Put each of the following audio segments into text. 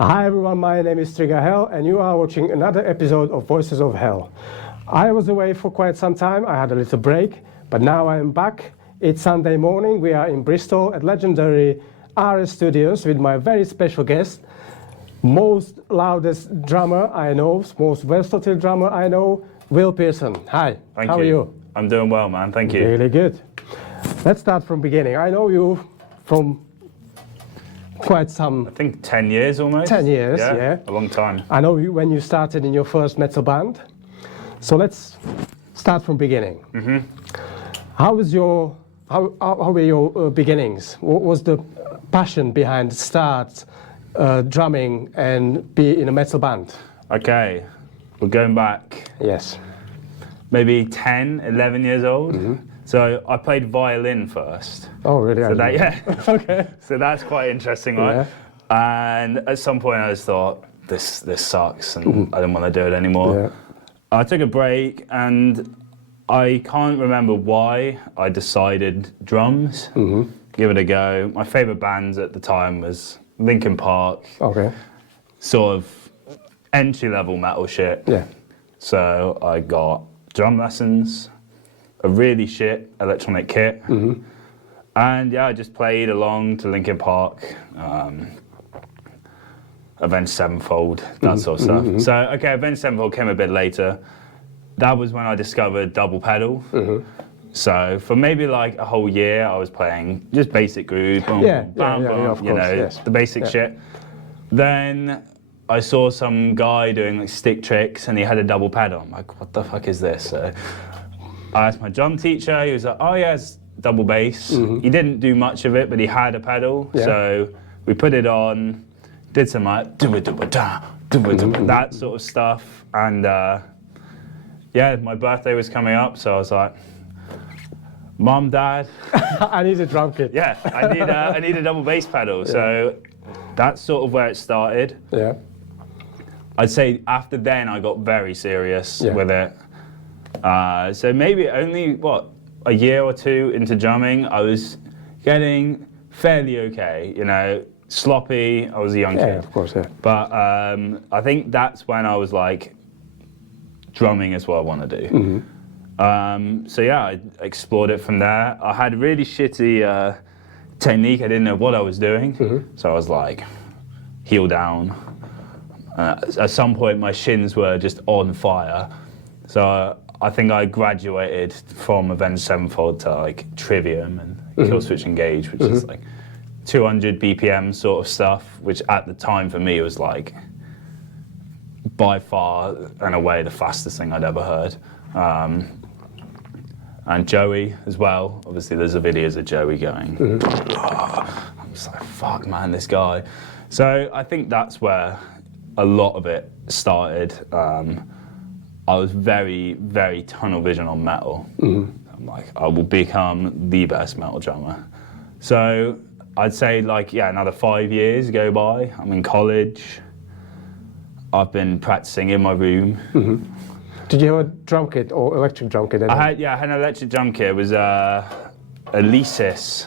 Hi everyone, my name is Trigger Hell and you are watching another episode of Voices of Hell. I was away for quite some time, I had a little break, but now I am back. It's Sunday morning, we are in Bristol at legendary RS Studios with my very special guest, most loudest drummer I know, most versatile drummer I know, Will Pearson. Hi, Thank how you. are you? I'm doing well, man, thank you. Really good. Let's start from beginning. I know you from quite some... I think 10 years almost. 10 years, yeah. A long time. I know you when you started in your first metal band. So let's start from beginning. Mm-hmm. How were your beginnings? What was the passion behind start drumming and be in a metal band? Okay, we're going back. Yes. Maybe 10, 11 years old. Mm-hmm. So I played violin first. Oh, really? So that, yeah. Okay. So that's quite interesting, right? Yeah. And at some point I just thought, this sucks, and I didn't want to do it anymore. Yeah. I took a break, and I can't remember why I decided drums. Mm-hmm. Give it a go. My favorite bands at the time was Linkin Park. Okay. Sort of entry-level metal shit. Yeah. So I got drum lessons, a really shit electronic kit, and yeah, I just played along to Linkin Park, Avenged Sevenfold, that sort of stuff. So, okay, Avenged Sevenfold came a bit later. That was when I discovered double pedal. So for maybe like a whole year, I was playing just basic grooves, boom, boom, bam, boom, you know, the basic shit. Then I saw some guy doing like stick tricks, and he had a double pedal. I'm like, what the fuck is this? So I asked my drum teacher. He was like, oh yeah, it's double bass. He didn't do much of it, but he had a pedal. So we put it on, did some like that sort of stuff, and yeah, my birthday was coming up, so I was like, Mom, Dad, I need a drum kit. Yeah, I need a double bass pedal. So that's sort of where it started. Yeah. I'd say after then I got very serious with it. So maybe only, a year or two into drumming, I was getting fairly okay, you know, sloppy. I was a young kid. Yeah, of course, yeah. But I think that's when I was like, drumming is what I want to do. So yeah, I explored it from there. I had really shitty technique. I didn't know what I was doing. So I was like, heel down. At some point, my shins were just on fire. So I think I graduated from Avenged Sevenfold to like Trivium and Kill Switch Engage, which is like 200 BPM sort of stuff, which at the time for me was like by far and away the fastest thing I'd ever heard. And Joey as well. Obviously, there's a videos of Joey going. I'm just like, fuck, man, this guy. So I think that's where a lot of it started. I was very, very tunnel vision on metal. I'm like, I will become the best metal drummer. So I'd say like, yeah, another 5 years go by. I'm in college. I've been practicing in my room. Did you have a drum kit or electric drum kit? I had an electric drum kit. It was a Lesis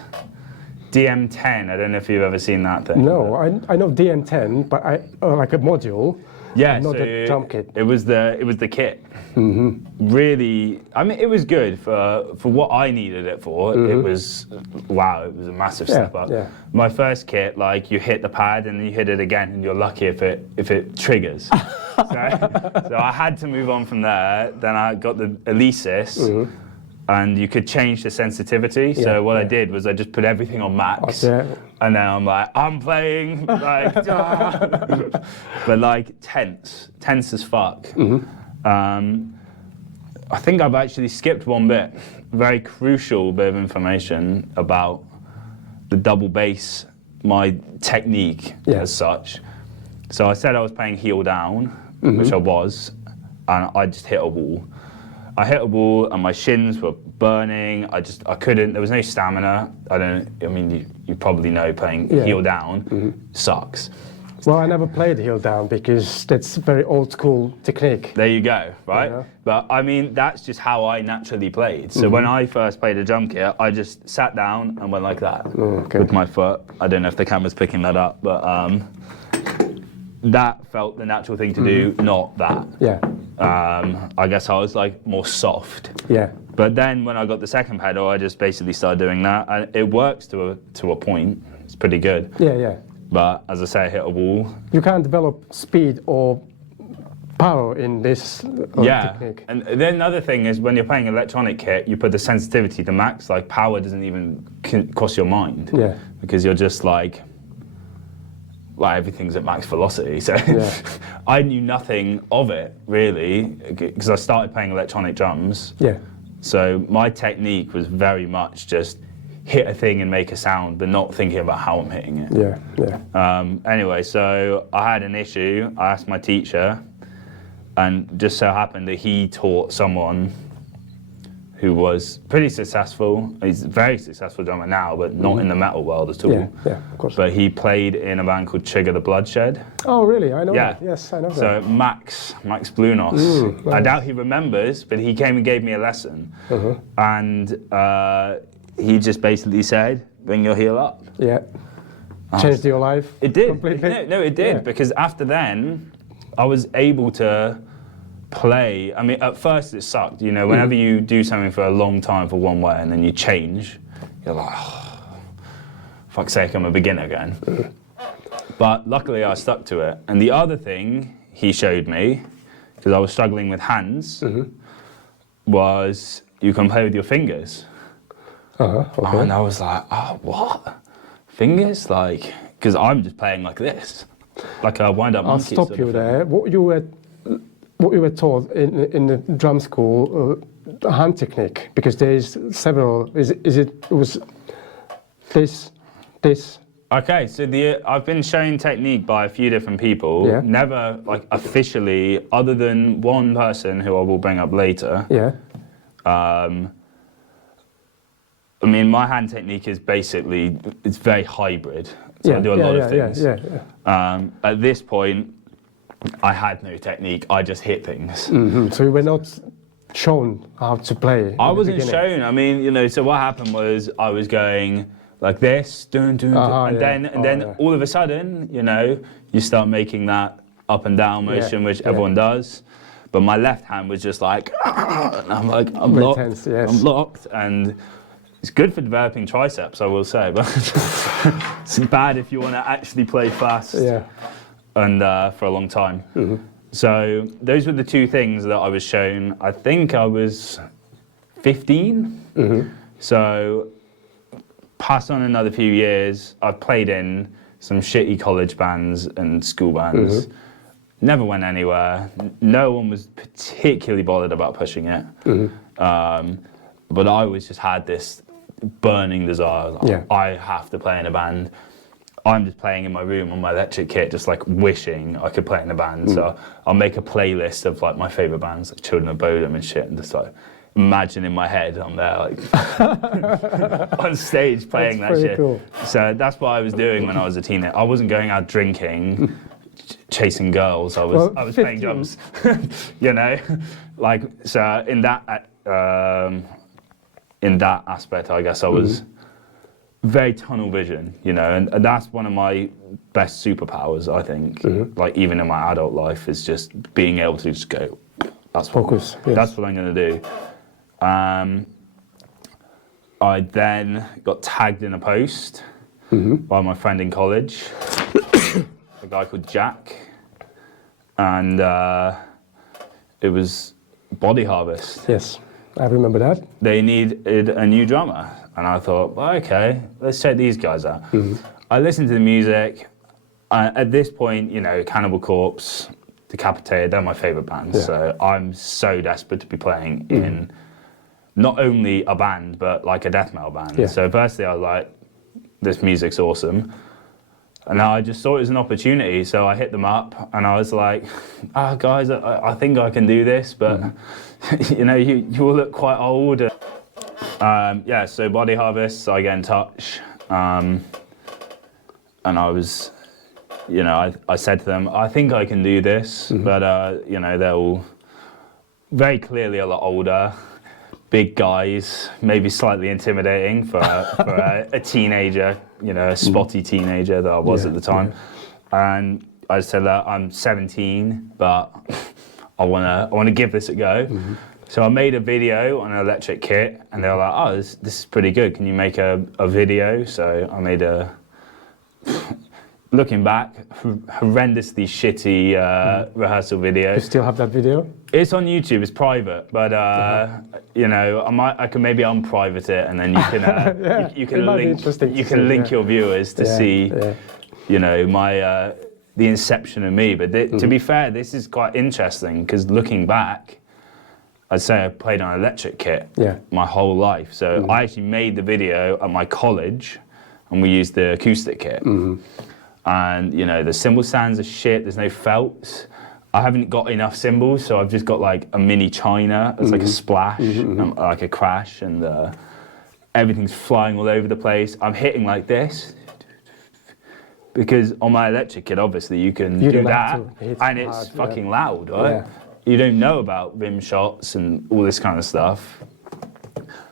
DM10. I don't know if you've ever seen that thing. No, I know DM10, but like a module. Yeah, not so a drum kit. It was the kit. Really, I mean, it was good for what I needed it for. It was, wow, it was a massive step up. Yeah. My first kit, like you hit the pad and then you hit it again, and you're lucky if it triggers. So I had to move on from there. Then I got the Alesis, and you could change the sensitivity. So what I did was I just put everything on max, and then I'm like, I'm playing like, but like tense as fuck. I think I've actually skipped one bit, very crucial bit of information about the double bass, my technique as such. So I said I was playing heel down, which I was, and I just hit a wall. I hit a wall and my shins were burning. I couldn't, there was no stamina. I mean, you probably know playing heel down sucks. Well, I never played heel down because that's very old school technique. There you go, right? Yeah. But I mean, that's just how I naturally played. So when I first played a drum kit, I just sat down and went like that with my foot. I don't know if the camera's picking that up, but that felt the natural thing to do, not that. Yeah. I guess I was like more soft. Yeah. But then when I got the second pedal, I just basically started doing that, and it works to a point. It's pretty good. Yeah, yeah. But as I say, I hit a wall. You can't develop speed or power in this technique. And then another thing is when you're playing electronic kit, you put the sensitivity to max. Like power doesn't even cross your mind. Yeah. Because you're just like everything's at max velocity. So I knew nothing of it really because I started playing electronic drums. Yeah. So my technique was very much just hit a thing and make a sound, but not thinking about how I'm hitting it. Yeah, yeah. Anyway, so I had an issue. I asked my teacher, and just so happened that he taught someone who was pretty successful. He's a very successful drummer now, but not in the metal world at all. Yeah, yeah, of course. But he played in a band called Trigger the Bloodshed. Oh, really? I know that. Yes, I know that. So Max Blunos. Nice. I doubt he remembers, but he came and gave me a lesson. And he just basically said, bring your heel up. Yeah. Changed your life? It did. Completely? No, it did, because after then, I was able to play. I mean, at first it sucked, you know, whenever you do something for a long time for one way and then you change, you're like, oh, fuck's sake, I'm a beginner again. But luckily I stuck to it. And the other thing he showed me, because I was struggling with hands, was you can play with your fingers. Okay. And I was like, oh, what? Fingers? Like, because I'm just playing like this. Like a wind-up monkey. I'll stop you there. What you were taught in the drum school, hand technique, because there's several. It was this. Okay, so I've been shown technique by a few different people. Yeah. Never like officially, other than one person who I will bring up later. Yeah. I mean, my hand technique is basically it's very hybrid. So I do a lot of things. At this point, I had no technique. I just hit things. So you were not shown how to play. I wasn't shown. I mean, you know. So what happened was I was going like this, and then all of a sudden, you know, you start making that up and down motion, which everyone does. But my left hand was just like, and I'm like, I'm locked. Tense, yes. I'm locked, and it's good for developing triceps, I will say, but it's bad if you want to actually play fast and for a long time. So those were the two things that I was shown. I think I was 15. So past on another few years, I've played in some shitty college bands and school bands. Never went anywhere. No one was particularly bothered about pushing it. But I always just had this burning desire. Like, I have to play in a band. I'm just playing in my room on my electric kit, just like wishing I could play in a band. So I'll make a playlist of like my favorite bands, like Children of Bodom and shit, and just like imagine in my head I'm there like on stage playing that shit. Cool. So that's what I was doing when I was a teenager. I wasn't going out drinking, chasing girls. I was playing drums. You know, like so in that aspect, I guess I was very tunnel vision, you know, and that's one of my best superpowers, I think. Like even in my adult life, is just being able to just go. That's focus. That's what I'm going to do. I then got tagged in a post by my friend in college, a guy called Jack, and it was Body Harvest. Yes. I remember that. They needed a new drummer, and I thought, well, okay, let's check these guys out. I listened to the music. At this point, you know, Cannibal Corpse, Decapitated, they're my favourite bands. So I'm so desperate to be playing in not only a band, but like a death metal band. So firstly, I was like, this music's awesome. And I just saw it as an opportunity, so I hit them up, and I was like, guys, I think I can do this, but you know, you all look quite old. So Body Harvest, so I get in touch, and I was, you know, I said to them, I think I can do this, but you know, they're all very clearly a lot older, big guys, maybe slightly intimidating for a teenager, you know, a spotty teenager that I was at the time. And I said that I'm 17, but I wanna give this a go. So I made a video on an electric kit, and they were like, "Oh, this is pretty good. Can you make a video?" So I made a. Looking back, horrendously shitty rehearsal video. You still have that video? It's on YouTube. It's private, but you know, I can maybe unprivate it, and then you can you can link your viewers to see, you know, my the inception of me. But to be fair, this is quite interesting because looking back, I'd say I played on an electric kit my whole life. So I actually made the video at my college, and we used the acoustic kit. And you know, the cymbal stands are shit. There's no felts. I haven't got enough cymbals, so I've just got like a mini china. It's like a splash, and, like a crash, and everything's flying all over the place. I'm hitting like this because on my electric kit, obviously, you can do that, and it's fucking loud, right? Yeah. You don't know about rim shots and all this kind of stuff.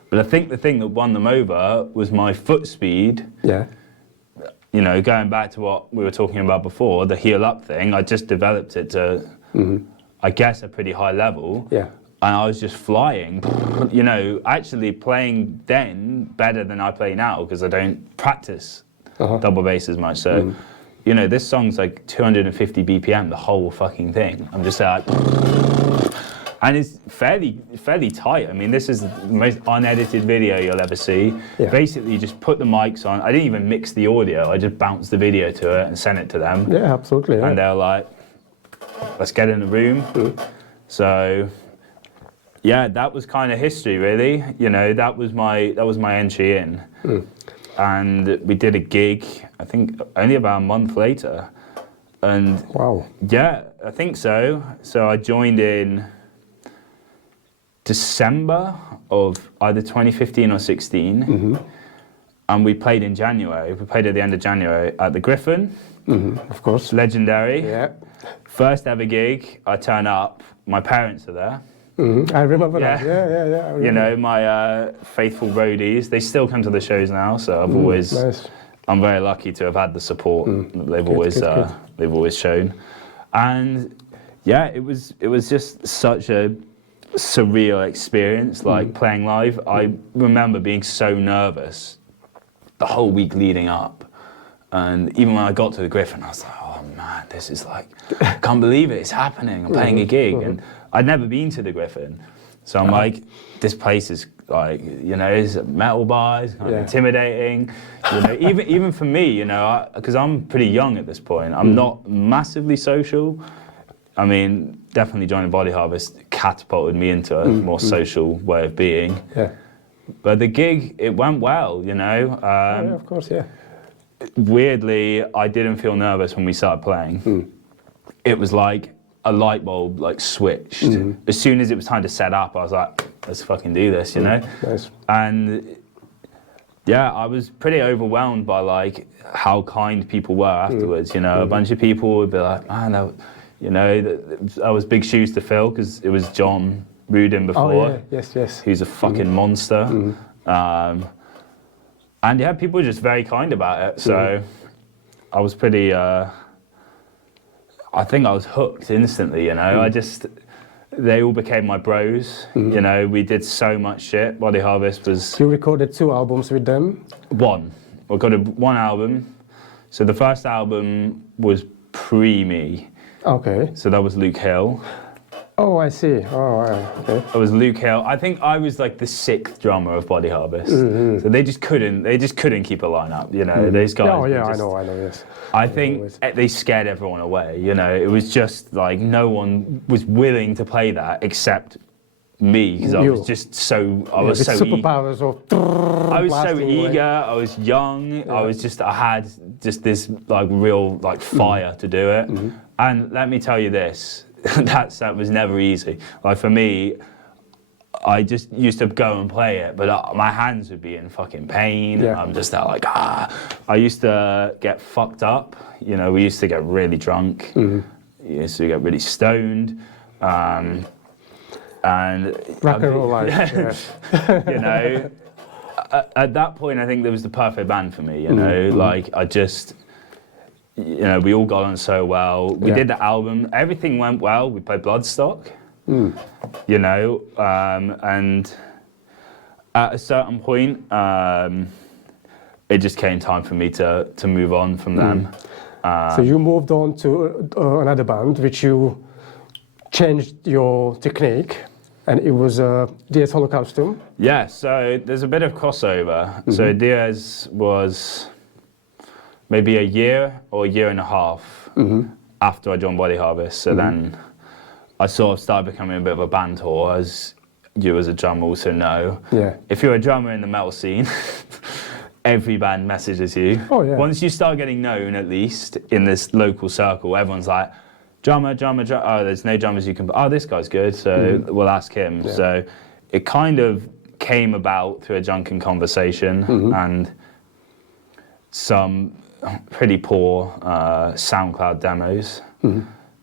But I think the thing that won them over was my foot speed. Yeah. You know, going back to what we were talking about before, the heel up thing, I just developed it to, I guess, a pretty high level. Yeah. And I was just flying, you know, actually playing then better than I play now because I don't practice double bass as much. So, you know, this song's like 250 BPM, the whole fucking thing. I'm just like, and it's fairly tight. I mean, this is the most unedited video you'll ever see. Yeah. Basically, you just put the mics on. I didn't even mix the audio. I just bounced the video to it and sent it to them. Yeah, absolutely. Yeah. And they were like, let's get in the room. So, yeah, that was kind of history, really. You know, that was my entry in. And we did a gig, I think, only about a month later. And wow. Yeah, I think so. So I joined in December of either 2015 or 16, and we played in January. We played at the end of January at the Griffin. Of course. Legendary. Yeah. First ever gig, I turn up, my parents are there. I remember that. Yeah. You know, my faithful roadies, they still come to the shows now, so I've always, nice. I'm very lucky to have had the support that they've always shown. And yeah, it was just such a surreal experience, like playing live. I remember being so nervous the whole week leading up, and even when I got to the Griffin, I was like, oh man, this is like, I can't believe it, it's happening, I'm playing a gig. And I'd never been to the Griffin, so I'm like, this place is like, you know, it's a metal bar, it's kind of intimidating, you know, even for me, you know, because I'm pretty young at this point, I'm not massively social. I mean, definitely joining Body Harvest catapulted me into a more social way of being. Yeah. But the gig, it went well, you know. Yeah, of course, yeah. Weirdly, I didn't feel nervous when we started playing. It was like a light bulb like switched. As soon as it was time to set up, I was like, let's fucking do this, you know. Nice. And yeah, I was pretty overwhelmed by like how kind people were afterwards. You know, a bunch of people would be like, man, you know, that was big shoes to fill because it was John Rudin before. Oh, yeah. Yes. Who's a fucking monster. And yeah, people were just very kind about it. So I was pretty, I think I was hooked instantly, you know. They all became my bros. You know, we did so much shit. Body Harvest was... You recorded 2 albums with them? One. I recorded 1 album. So the first album was pre-me. Okay. So that was Luke Hill. Oh, I see. Oh, wow. Okay. It was Luke Hill. I think I was like the 6th drummer of Body Harvest. So they just couldn't keep a lineup, you know. These guys. Oh, yeah, I know, yes. I think they scared everyone away, you know. It was just like no one was willing to play that except me because I was just so I was so superpowers I was so eager. I was young. I had just this like real like fire to do it. And let me tell you this, that was never easy. Like for me, I just used to go and play it, but my hands would be in fucking pain. I'm just like, I used to get fucked up. You know, we used to get really drunk. We used to get really stoned. And rock and roll life. You know, at that point, I think there was the perfect band for me. You know, like we all got on so well. We did the album. Everything went well. We played Bloodstock. And at a certain point, it just came time for me to move on from them. So you moved on to another band, which you changed your technique, and it was Diaz Holocaustum. Yeah, so there's a bit of crossover. So Diaz was maybe a year or a year and a half after I joined Body Harvest. So then I sort of started becoming a bit of a band whore, as you as a drummer also know. Yeah. If you're a drummer in the metal scene, every band messages you. Oh, yeah. Once you start getting known, at least in this local circle, everyone's like, drummer. Oh, there's no drummers you can. Oh, this guy's good, so we'll ask him. Yeah. So it kind of came about through a drunken conversation and some pretty poor SoundCloud demos.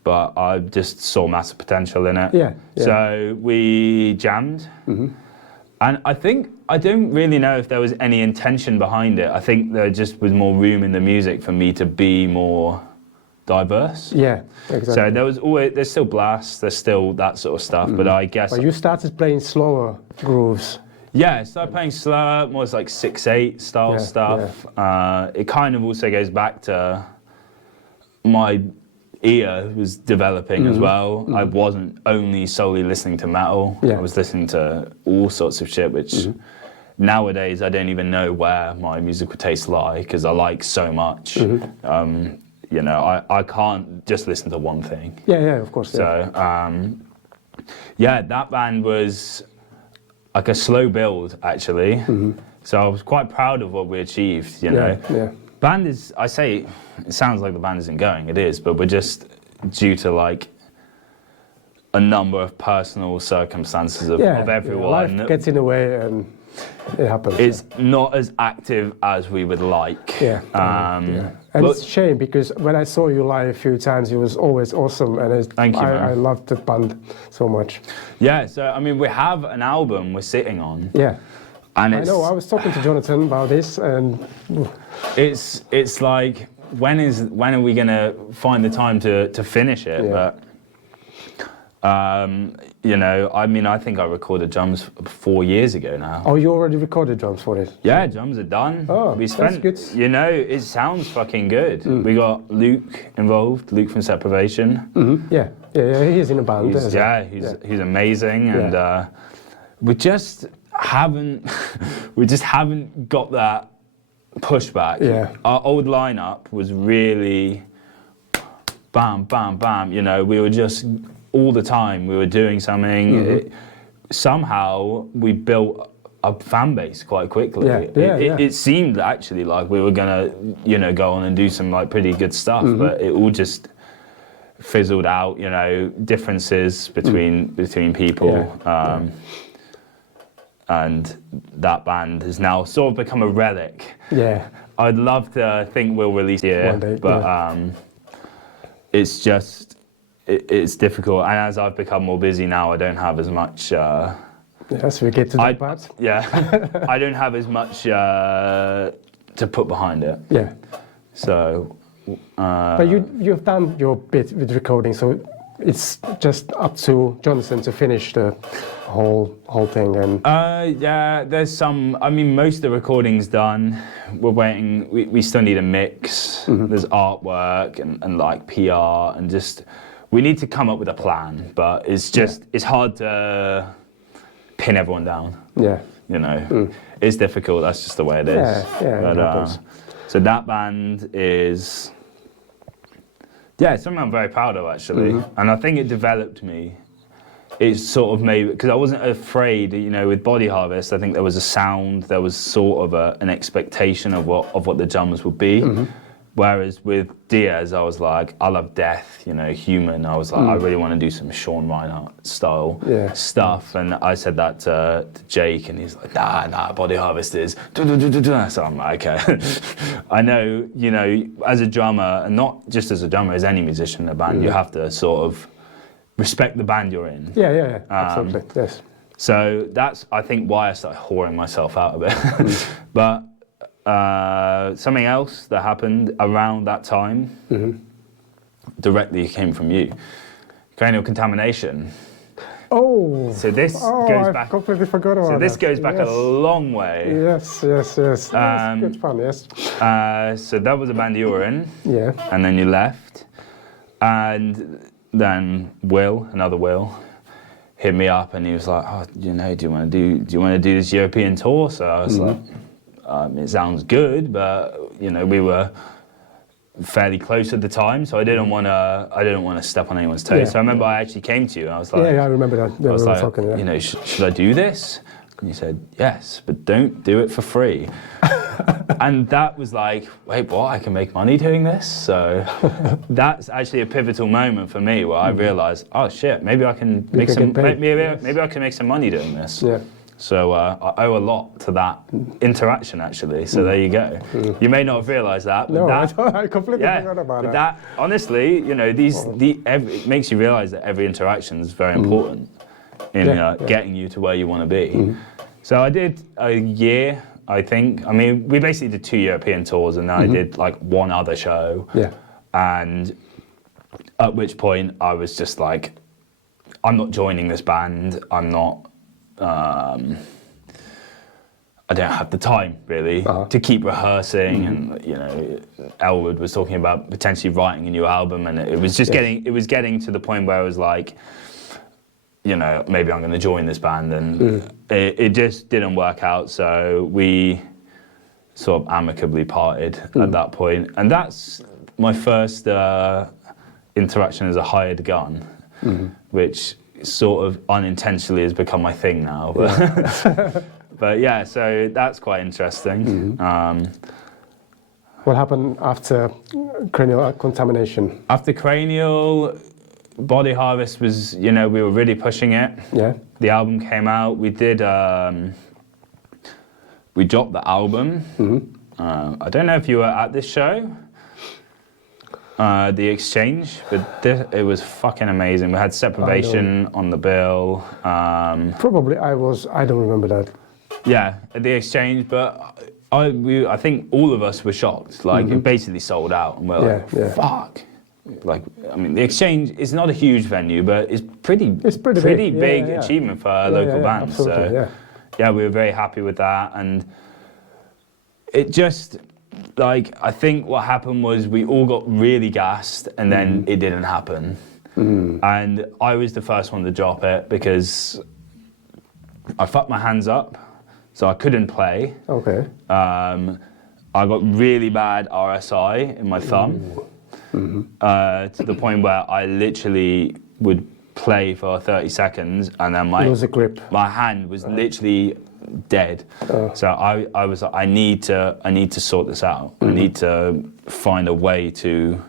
But I just saw massive potential in it. Yeah. So we jammed. And I don't really know if there was any intention behind it. I think there just was more room in the music for me to be more diverse. Yeah, exactly. So there's still blast, there's still that sort of stuff, but I guess... But you started playing slower grooves. Yeah, I started playing slower, more like 6/8 style stuff. It kind of also goes back to my ear was developing as well. I wasn't only solely listening to metal. I was listening to all sorts of shit, which nowadays I don't even know where my musical tastes lie, because I like so much. I can't just listen to one thing. Yeah, of course. So, that band was like a slow build, actually. So I was quite proud of what we achieved, you know. Band is, I say, it sounds like the band isn't going, it is, but we're just due to like a number of personal circumstances of everyone. Life gets in the way and it happens. It's not as active as we would like. And it's a shame, because when I saw you live a few times, it was always awesome, and Thank you, man. I loved the band so much. Yeah, so I mean, we have an album we're sitting on. Yeah. And I know, I was talking to Jonathan about this, and it's like, when are we gonna find the time to finish it? But I mean, I think I recorded drums 4 years ago now. Oh, you already recorded drums for it? Yeah, drums are done. Oh, we spent, that's good. It sounds fucking good. We got Luke involved, Luke from Separation. Yeah, he's in a band. He's amazing, and we just haven't got that pushback. Yeah. Our old lineup was really bam, bam, bam. We were just all the time. We were doing something. Somehow we built a fan base quite quickly. It seemed actually like we were gonna, go on and do some like pretty good stuff, but it all just fizzled out. Differences between people. And that band has now sort of become a relic. Yeah. I'd love to think we'll release it one day, but it's just, it's difficult. And as I've become more busy now, I don't have as much... Yes, we get to that part. Yeah, I don't have as much to put behind it. Yeah. So... but you've done your bit with recording, so it's just up to Jonathan to finish the whole thing. And there's some. I mean, most of the recording's done. We're waiting. We still need a mix. There's artwork and like PR, and just we need to come up with a plan. But it's just it's hard to pin everyone down. Yeah, it's difficult. That's just the way it is. But, so that band is. Yeah, it's something I'm very proud of, actually. And I think it developed me. It sort of made, because I wasn't afraid, with Body Harvest, I think there was a sound, there was sort of an expectation of what the drummers would be. Whereas with Diaz, I was like, I love death, human. I was like, I really want to do some Sean Reinhart style stuff. And I said that to Jake, and he's like, nah, Body Harvest is. So I'm like, okay. I know, as a drummer, and not just as a drummer, as any musician in a band, you have to sort of respect the band you're in. Yeah, absolutely, yes. So that's, I think, why I started whoring myself out a bit. But something else that happened around that time directly came from you. Cranial contamination. Oh. So this goes back. I completely forgot about that. So this goes back a long way. Yes. That's good fun. Yes. So that was a band you were in. Yeah. And then you left, and then another Will, hit me up, and he was like, "Oh, do you want to do this European tour?" So I was like, "It sounds good, but we were fairly close at the time, so I didn't want to step on anyone's toes." Yeah. So I remember I actually came to you, and I was like, "Yeah, I remember that." Yeah, I was we were like, talking, yeah. Should I do this? And you said, "Yes, but don't do it for free." And that was like, wait, what? I can make money doing this? So that's actually a pivotal moment for me where I realized, oh shit, maybe I can make some. Maybe I can make some money doing this. Yeah. So I owe a lot to that interaction, actually. So there you go. You may not have realised that, but No, that, I completely forgot about but that. Honestly, it makes you realise that every interaction is very important in getting you to where you want to be. So I did a year, I think. I mean, we basically did 2 European tours, and then I did like one other show. Yeah. And at which point I was just like, I'm not joining this band. I'm not. I don't have the time really to keep rehearsing, and Elwood was talking about potentially writing a new album, and it was just getting to the point where I was like, maybe I'm going to join this band, and it just didn't work out. So we sort of amicably parted at that point, and that's my first interaction as a hired gun, which sort of unintentionally has become my thing now. But yeah, so that's quite interesting. What happened after cranial contamination? After cranial, Body Harvest was, we were really pushing it. Yeah. The album came out. We did, we dropped the album. I don't know if you were at this show. The Exchange, but it was fucking amazing. We had Separation on the bill. Probably I was. I don't remember that. Yeah, at the Exchange, but I think all of us were shocked. Like it basically sold out, and we're like, fuck. Like, I mean, the Exchange is not a huge venue, but it's pretty big achievement for a local band. So yeah, we were very happy with that, and it just. Like, I think what happened was we all got really gassed, and then it didn't happen. And I was the first one to drop it because I fucked my hands up, so I couldn't play. Okay. I got really bad RSI in my thumb, to the point where I literally would play for 30 seconds, and then my hand was literally dead. So I was like, I need to sort this out. I need to find a way to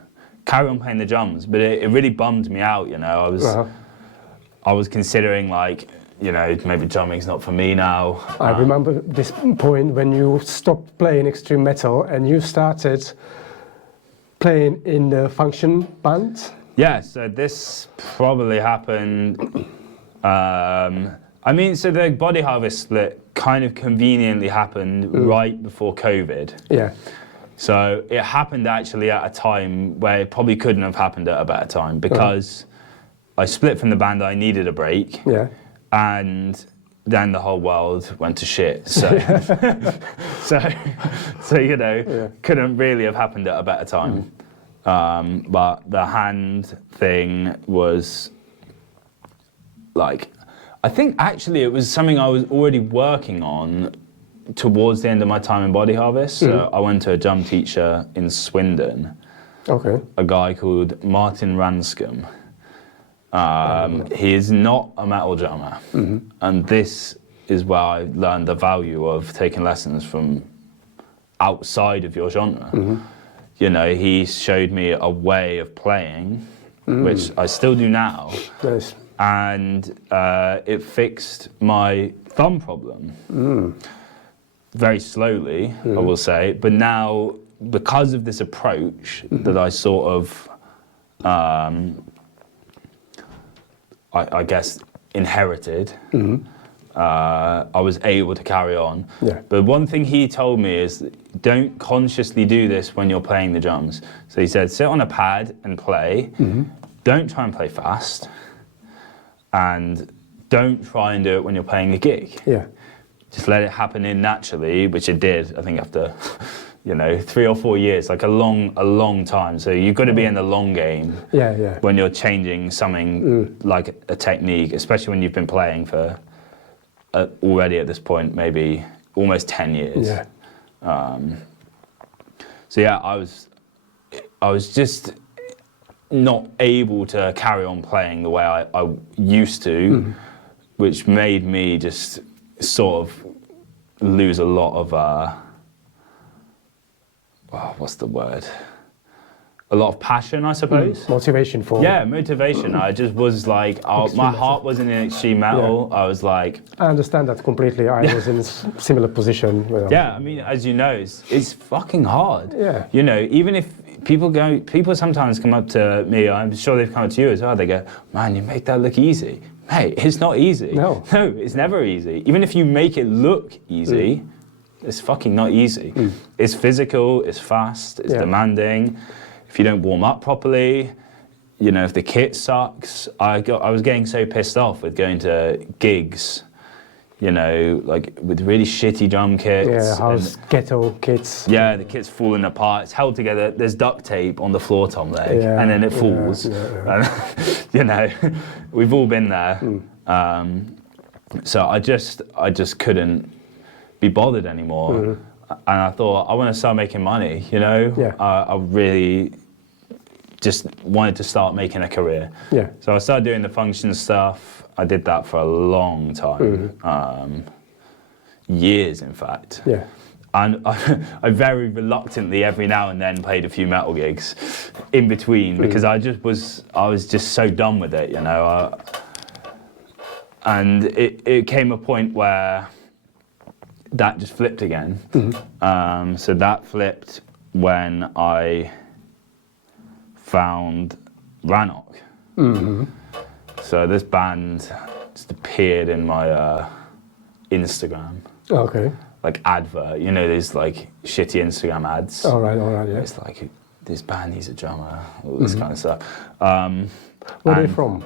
carry on playing the drums. But it really bummed me out, I was considering like, maybe drumming's not for me now. I remember this point when you stopped playing extreme metal and you started playing in the function band. Yeah, so this probably happened. So the Body Harvest split kind of conveniently happened right before COVID. Yeah. So it happened actually at a time where it probably couldn't have happened at a better time because I split from the band. I needed a break. Yeah. And then the whole world went to shit. So, couldn't really have happened at a better time. But the hand thing was like. I think actually it was something I was already working on towards the end of my time in Body Harvest. So I went to a drum teacher in Swindon. Okay. A guy called Martin Ranscombe. He is not a metal drummer. And this is where I learned the value of taking lessons from outside of your genre. He showed me a way of playing, which I still do now. Nice. And it fixed my thumb problem very slowly, I will say. But now, because of this approach that I sort of, I guess, inherited, I was able to carry on. Yeah. But one thing he told me is don't consciously do this when you're playing the drums. So he said, sit on a pad and play. Don't try and play fast. And don't try and do it when you're playing a gig. Yeah. Just let it happen in naturally, which it did, I think, after 3 or 4 years, like a long time. So you've got to be in the long game. Yeah. When you're changing something like a technique, especially when you've been playing for already at this point maybe almost 10 years. Yeah. So yeah, I was just not able to carry on playing the way I used to, which made me just sort of lose a lot of what's the word? A lot of passion, I suppose. Motivation for... Yeah, motivation. I just was like, my heart wasn't in extreme metal. Yeah. I was like... I understand that completely. I was in a similar position. Yeah, I mean, as you know, it's fucking hard. Yeah. Even if people sometimes come up to me, I'm sure they've come up to you as well, they go, man, you make that look easy. Mate, it's not easy. No, it's never easy. Even if you make it look easy, it's fucking not easy. It's physical, it's fast, it's demanding. If you don't warm up properly, if the kit sucks. I was getting so pissed off with going to gigs, like with really shitty drum kits. Yeah, house ghetto kits. Yeah, the kit's falling apart. It's held together. There's duct tape on the floor tom leg, and then it falls. Yeah. We've all been there. So I just couldn't be bothered anymore. And I thought, I want to start making money, Yeah. I really just wanted to start making a career. Yeah. So I started doing the function stuff. I did that for a long time, years in fact. Yeah. And I very reluctantly every now and then played a few metal gigs in between because I was just so done with it, and it came a point where that just flipped again. So that flipped when I found Rannoch. So this band just appeared in my Instagram. Okay. Like advert, these like shitty Instagram ads. All right, yeah. It's like, this band needs a drummer, all this kind of stuff. Where are they from?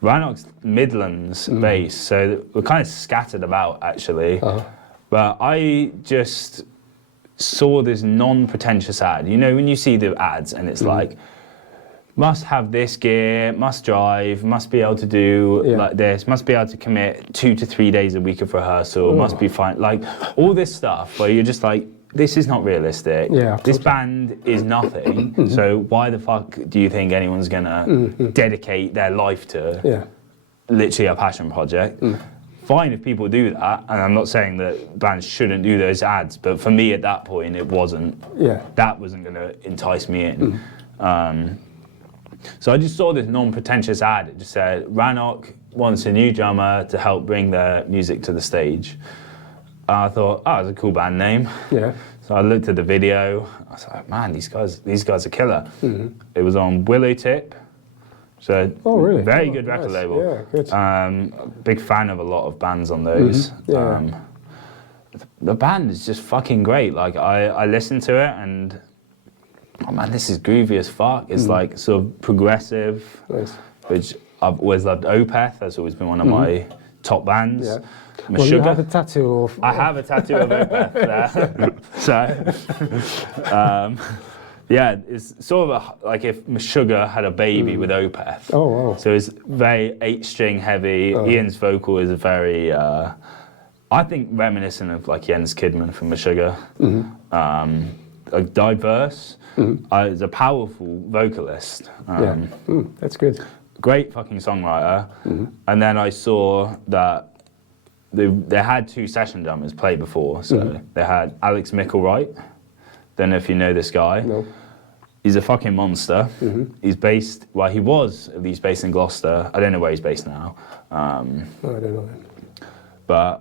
Rannoch's Midlands based, so we're kind of scattered about actually. But I just saw this non-pretentious ad. When you see the ads and it's like, must have this gear, must drive, must be able to do like this, must be able to commit 2 to 3 days a week of rehearsal, must be fine. Like all this stuff where you're just like, this is not realistic. Yeah, this band is nothing. So why the fuck do you think anyone's gonna dedicate their life to literally a passion project? Fine if people do that, and I'm not saying that bands shouldn't do those ads, but for me at that point it wasn't. That wasn't gonna entice me in. So I just saw this non-pretentious ad. It just said, Rannoch wants a new drummer to help bring their music to the stage. And I thought, that's a cool band name. Yeah. So I looked at the video. I was like, man, these guys are killer. It was on Willow Tip. So really? Very good record label. Yeah, good. Big fan of a lot of bands on those. The band is just fucking great. Like I listened to it and oh man, this is groovy as fuck. It's like sort of progressive, which I've always loved. Opeth, that's always been one of my top bands. Yeah. Well, you have a tattoo of... I have a tattoo of Opeth there. So, yeah, it's sort of like if Meshuggah had a baby with Opeth. Oh, wow. So it's very 8-string heavy. Ian's vocal is very, I think, reminiscent of like Jens Kidman from Meshuggah. Like diverse. He's a powerful vocalist. That's good. Great fucking songwriter. And then I saw that they had 2 session drummers play before. So they had Alex Micklewright. Don't know if you know this guy. No. He's a fucking monster. He's based, well, he was at least based in Gloucester. I don't know where he's based now. I don't know him. But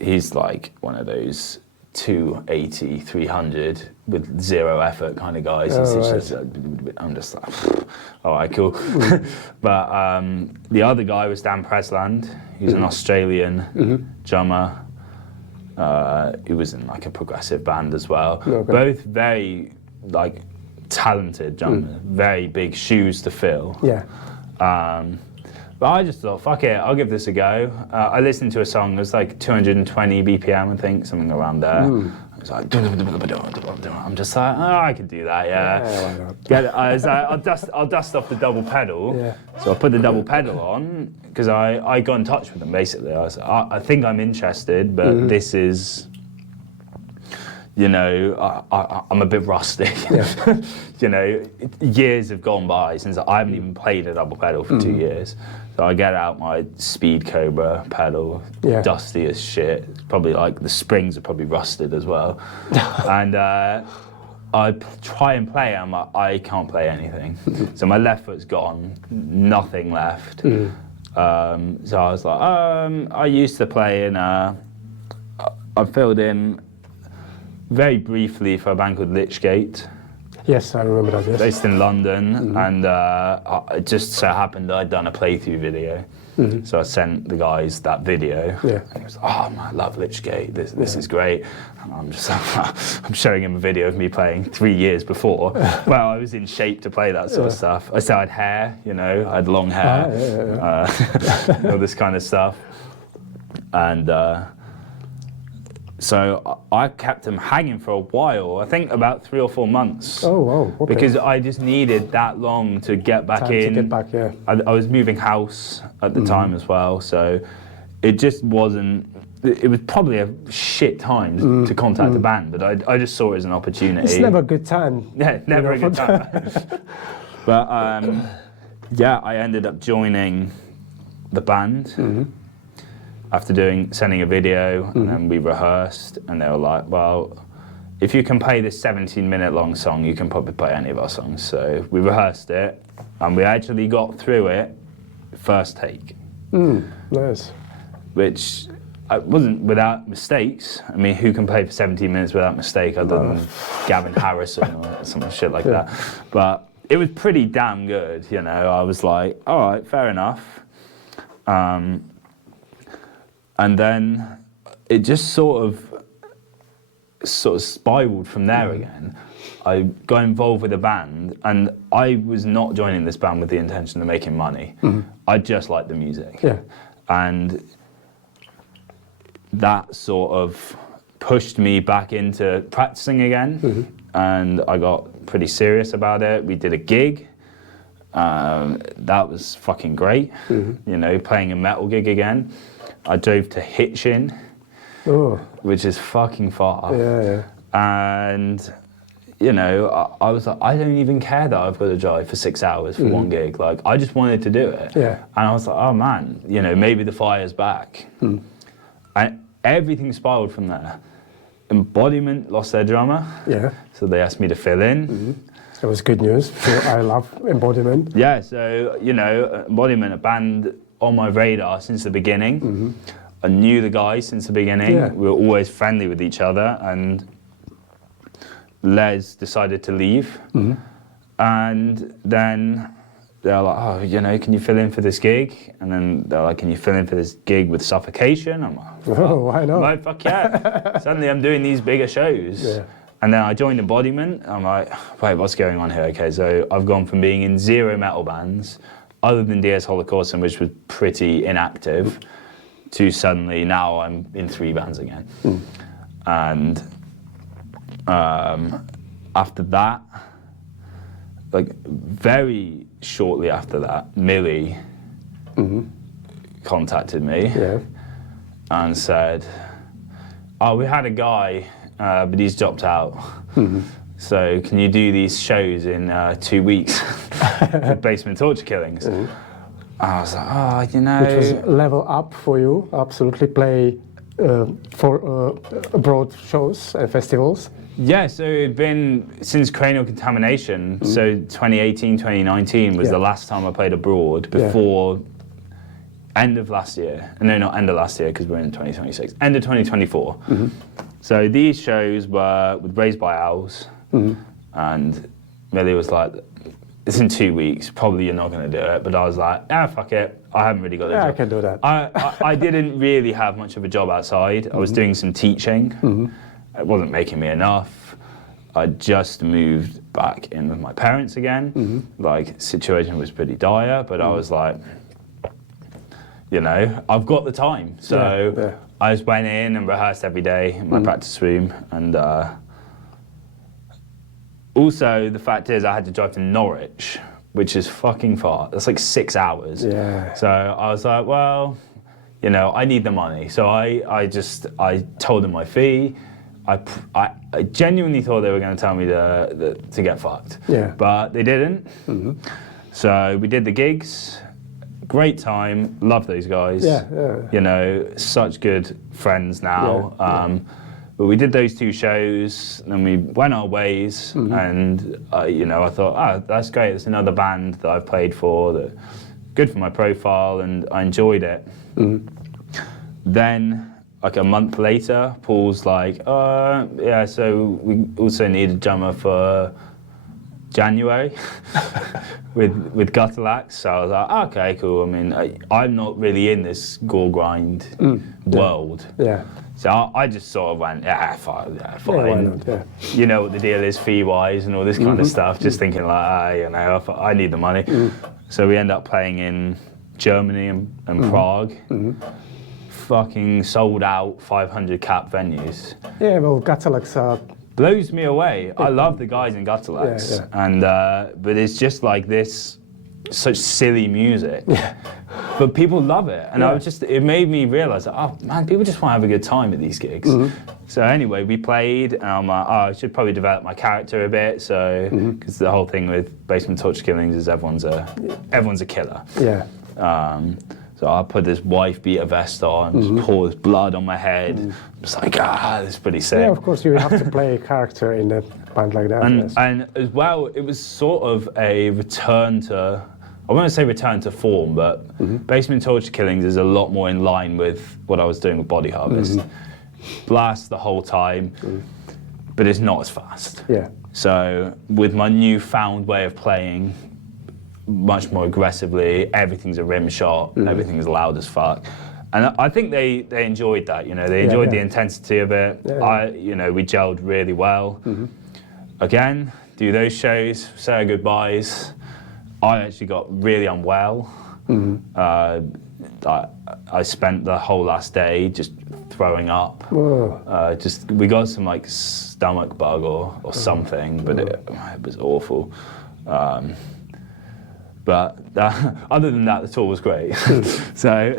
he's like one of those 280, 300 with zero effort kind of guys. I'm just like, all right, cool. But the other guy was Dan Presland. He's an Australian drummer. He was in like a progressive band as well. Okay. Both very like talented drummers, very big shoes to fill. Yeah. But I just thought, fuck it, I'll give this a go. I listened to a song, it was like 220 BPM, I think, something around there. It was like, I'm just like, oh, I could do that, yeah. I was like, I'll dust off the double pedal. Yeah. So I put the double pedal on, because I got in touch with them, basically. I was like, I think I'm interested, but this is, you know, I'm a bit rusty. Yeah. You know, years have gone by since I haven't even played a double pedal for 2 years. So I get out my Speed Cobra pedal, dusty as shit. It's probably like the springs are probably rusted as well. And I try and play, I'm like, I can't play anything. So my left foot's gone, nothing left. So I was like, I used to play in, I filled in very briefly for a band called Lichgate. Yes, I remember that, yes. Based in London, and it just so happened I'd done a playthrough video. So I sent the guys that video, and he was like, oh man, I love Lichgate, this is great. And I'm just I'm showing him a video of me playing 3 years before. Well, I was in shape to play that sort of stuff. I still had hair, you know, I had long hair, all this kind of stuff. And so I kept him hanging for a while, I think about 3 or 4 months. Oh, wow, okay. Because I just needed that long to get back Time in. to get back, yeah. I was moving house at the time as well, so it just wasn't, it was probably a shit time to contact the band, but I just saw it as an opportunity. It's never a good time. Yeah, never a good time. But yeah, I ended up joining the band. After sending a video, and then we rehearsed, and they were like, well, if you can play this 17-minute long song, you can probably play any of our songs. So we rehearsed it, and we actually got through it first take. Nice. Which wasn't without mistakes. I mean, who can play for 17 minutes without mistake other than Gavin Harrison or some shit like that? But it was pretty damn good, you know. I was like, all right, fair enough. And then it just sort of spiraled from there again. I got involved with a band, and I was not joining this band with the intention of making money. I just liked the music. Yeah. And that sort of pushed me back into practicing again. And I got pretty serious about it. We did a gig. That was fucking great. You know, playing a metal gig again. I drove to Hitchin, which is fucking far. And, you know, I was like, I don't even care that I've got to drive for 6 hours for one gig. Like, I just wanted to do it. And I was like, oh man, you know, maybe the fire's back. And everything spiraled from there. Embodiment lost their drummer. So they asked me to fill in. That was good news. So I love Embodiment. Yeah, so, you know, Embodiment, a band on my radar since the beginning. I knew the guys since the beginning. We were always friendly with each other, and Les decided to leave. And then they're like, oh, you know, can you fill in for this gig? And then they're like, can you fill in for this gig with Suffocation? I'm like, why not? Like, fuck yeah. Suddenly I'm doing these bigger shows. And then I joined Embodiment. I'm like, wait, what's going on here? Okay, so I've gone from being in 0 metal bands, other than DS Holocaust, which was pretty inactive, to suddenly now I'm in 3 bands again. And after that, like very shortly after that, Millie contacted me and said, oh, we had a guy, but he's dropped out. So can you do these shows in 2 weeks with Basement Torture Killings? I was like, oh, you know. Which was level up for you, absolutely play for abroad shows and festivals. Yeah, so it'd been since Cranial Contamination, so 2018, 2019 was the last time I played abroad before end of last year. No, not end of last year because we're in 2026. End of 2024. So these shows were with Raised by Owls, and Millie was like, it's in 2 weeks, probably you're not going to do it. But I was like, fuck it, I haven't really got a job. I can do that. I didn't really have much of a job outside. I was doing some teaching. It wasn't making me enough. I just moved back in with my parents again. Like, situation was pretty dire, but I was like, you know, I've got the time. So I just went in and rehearsed every day in my practice room. And also, the fact is, I had to drive to Norwich, which is fucking far. That's like 6 hours. Yeah. So I was like, well, you know, I need the money. So I told them my fee. I genuinely thought they were going to tell me to get fucked. Yeah. But they didn't. So we did the gigs. Great time. Love those guys. Yeah. You know, such good friends now. But we did those 2 shows, then we went our ways, and you know, I thought, that's great. It's another band that I've played for, that good for my profile, and I enjoyed it. Then, like a month later, Paul's like, yeah, so we also need a drummer for January with Gutterlax. So I was like, okay, cool. I mean, I'm not really in this gore grind world. Yeah. So I just sort of went, fine. Yeah, why not? Yeah. You know what the deal is fee-wise and all this kind of stuff. Just thinking like, you know, I need the money. So we end up playing in Germany and Prague. Fucking sold out 500 cap venues. Yeah, well, Gutterlax blows me away. I love the guys in Gutterlax, and but it's just like this, such silly music. But people love it, and it made me realise that, oh man, people just want to have a good time at these gigs. So anyway, we played, and I'm like, I should probably develop my character a bit. So because the whole thing with Basement Torture Killings is everyone's a killer. Yeah. So I put this wife beater vest on, just pour this blood on my head. It's like, this is pretty sick. Yeah, of course, you have to play a character in a band like that. And as well, it was sort of a return to, I won't say return to form, but Basement Torture Killings is a lot more in line with what I was doing with Body Harvest. Blast the whole time, but it's not as fast. Yeah. So with my newfound way of playing, much more aggressively, everything's a rim shot, everything's loud as fuck. And I think they enjoyed that, you know, they enjoyed the intensity of it. You know, we gelled really well. Again, do those shows, say our goodbyes. I actually got really unwell. I spent the whole last day just throwing up. We got some like stomach bug or something, but it was awful. But other than that, the tour was great. So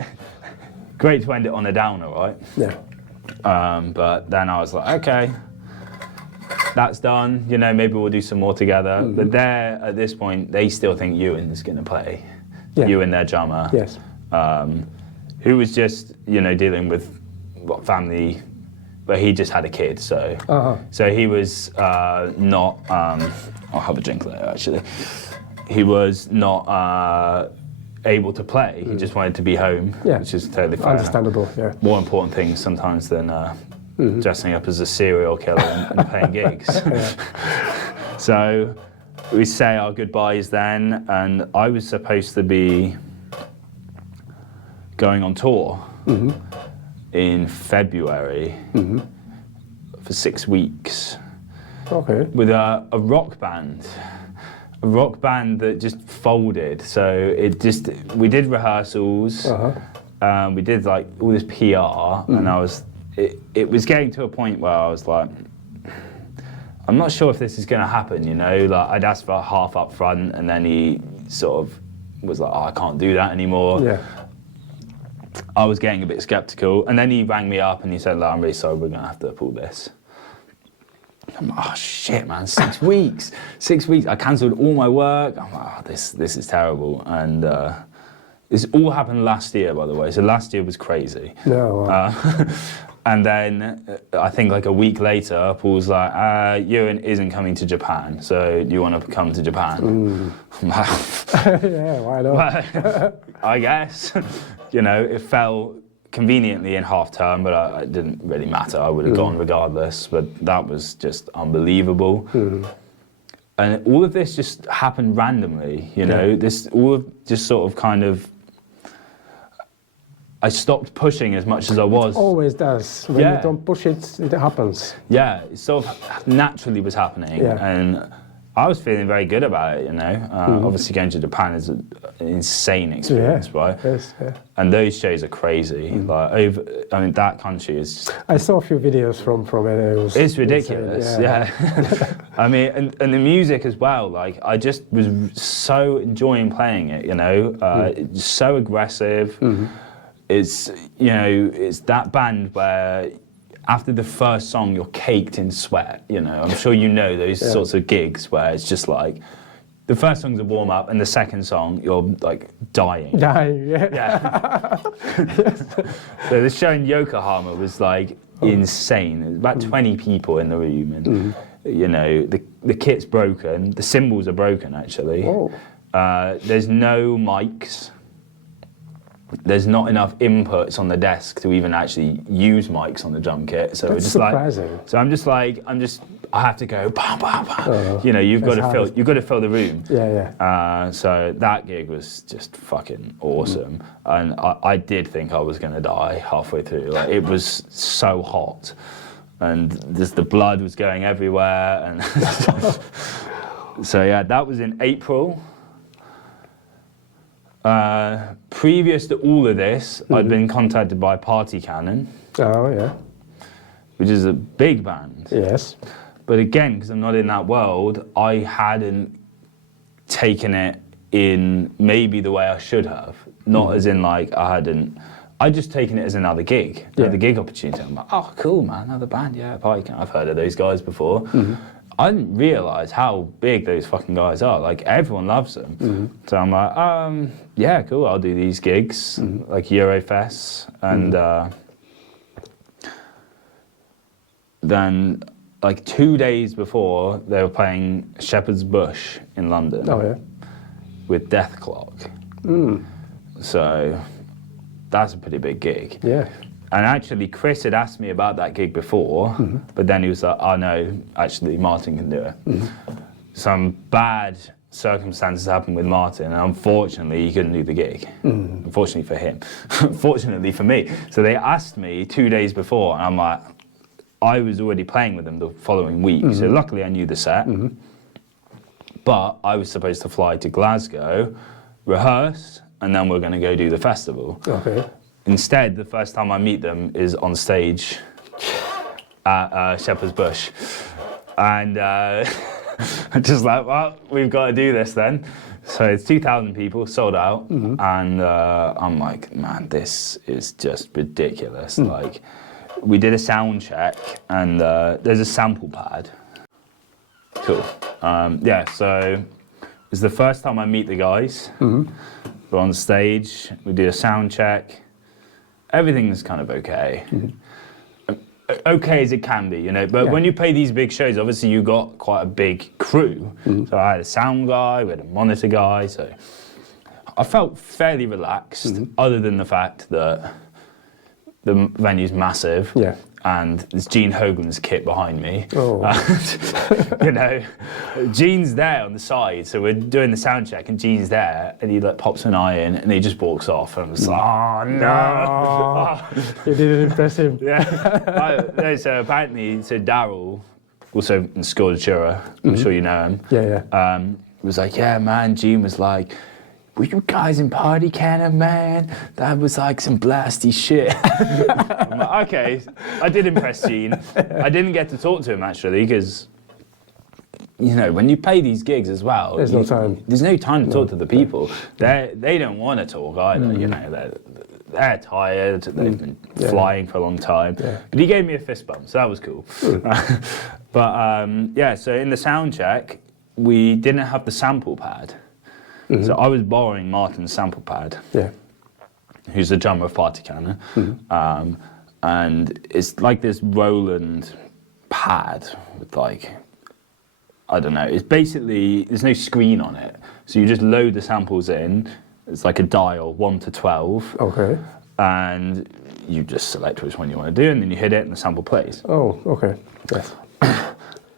great to end it on a downer, right? Yeah. But then I was like, okay, that's done. You know, maybe we'll do some more together. But they're, at this point, they still think Ewan's going to play. Ewan, their drummer. Yes. Who was just, you know, dealing with family, but he just had a kid. So so he was not, I'll have a drink later, actually. He was not able to play. He just wanted to be home, which is totally fair. Understandable, yeah. More important things sometimes than dressing up as a serial killer and playing gigs. So we say our goodbyes then, and I was supposed to be going on tour in February for 6 weeks with a rock band. A rock band that just folded. So we did rehearsals, we did like all this PR, and it was getting to a point where I was like, I'm not sure if this is gonna happen, you know? Like, I'd asked for half up front, and then he sort of was like, I can't do that anymore. Yeah. I was getting a bit skeptical, and then he rang me up and he said, I'm really sorry, we're gonna have to pull this. I'm like, oh shit, man, 6 weeks. 6 weeks, I cancelled all my work. I'm like, this is terrible. And this all happened last year, by the way. So last year was crazy. No. And then I think like a week later, Paul's like, Ewan isn't coming to Japan, so do you want to come to Japan? Yeah, why not? I guess. You know, it fell conveniently in half term, but it didn't really matter. I would have gone regardless, but that was just unbelievable. And all of this just happened randomly, you know, this all of just sort of kind of, I stopped pushing as much as I was. It always does. When you don't push it, it happens. Yeah, it sort of naturally was happening. And I was feeling very good about it, you know. Obviously going to Japan is an insane experience, right? Yes, and those shows are crazy. Like I mean, that country is just, I saw a few videos from it. It's ridiculous, I mean, and the music as well. Like I just was so enjoying playing it, you know. It's so aggressive. It's, you know, it's that band where after the first song you're caked in sweat, you know. I'm sure you know those sorts of gigs where it's just like the first song's a warm up and the second song you're like dying. So the show in Yokohama was like insane. There was about 20 people in the room, and you know, the kit's broken, the cymbals are broken actually. There's no mics. There's not enough inputs on the desk to even actually use mics on the drum kit. So that's it's just surprising. like, so I have to go, bam, bam, bam. You know, you've got to fill the room. So that gig was just fucking awesome. And I did think I was going to die halfway through. Like, it was so hot. And just the blood was going everywhere. And so yeah, that was in April. Previous to all of this, I'd been contacted by Party Cannon. Which is a big band. But again, because I'm not in that world, I hadn't taken it in maybe the way I should have. Not as in like I'd just taken it as another gig, another gig opportunity. I'm like, oh cool man, another band, Party Cannon. I've heard of those guys before. I didn't realise how big those fucking guys are. Like, everyone loves them. So I'm like, yeah, cool, I'll do these gigs, like Eurofest. And then, like 2 days before, they were playing Shepherd's Bush in London with Death Clock. So that's a pretty big gig. And actually, Chris had asked me about that gig before, but then he was like, oh no, actually, Martin can do it. Some bad circumstances happened with Martin, and unfortunately, he couldn't do the gig. Unfortunately for him. Fortunately for me. So they asked me 2 days before, and I'm like, I was already playing with them the following week, so luckily I knew the set. But I was supposed to fly to Glasgow, rehearse, and then we're going to go do the festival. Instead, the first time I meet them is on stage at Shepherd's Bush. And I'm just like, well, we've got to do this then. So it's 2,000 people, sold out. And I'm like, man, this is just ridiculous. Like, we did a sound check, and there's a sample pad. Cool. So it's the first time I meet the guys. We're on stage, we do a sound check. Everything's kind of okay. Okay as it can be, you know, but when you play these big shows, obviously you got quite a big crew. So I had a sound guy, we had a monitor guy, so I felt fairly relaxed, other than the fact that the venue's massive. And there's Gene Hoagland's kit behind me. And, you know, Gene's there on the side, so we're doing the sound check, and Gene's there, and he like pops an eye in, and he just walks off, and I'm just like, oh no! You didn't impress him. So apparently, Daryl, also in Scordatura, I'm sure you know him. Was like, yeah, man. Gene was like, were you guys in Party Cannon, man? That was like some blasty shit. I'm like, okay, I did impress Gene. I didn't get to talk to him actually, because, you know, when you play these gigs as well, there's no time. There's no time to talk to the people. They don't want to talk either. You know, they're tired. They've been flying for a long time. But he gave me a fist bump, so that was cool. But so in the sound check, we didn't have the sample pad. So I was borrowing Martin's sample pad, who's the drummer of Party Cannon, and it's like this Roland pad with like, I don't know, it's basically, there's no screen on it, so you just load the samples in, it's like a dial, 1 to 12, and you just select which one you want to do, and then you hit it, and the sample plays. Oh, okay. Yes.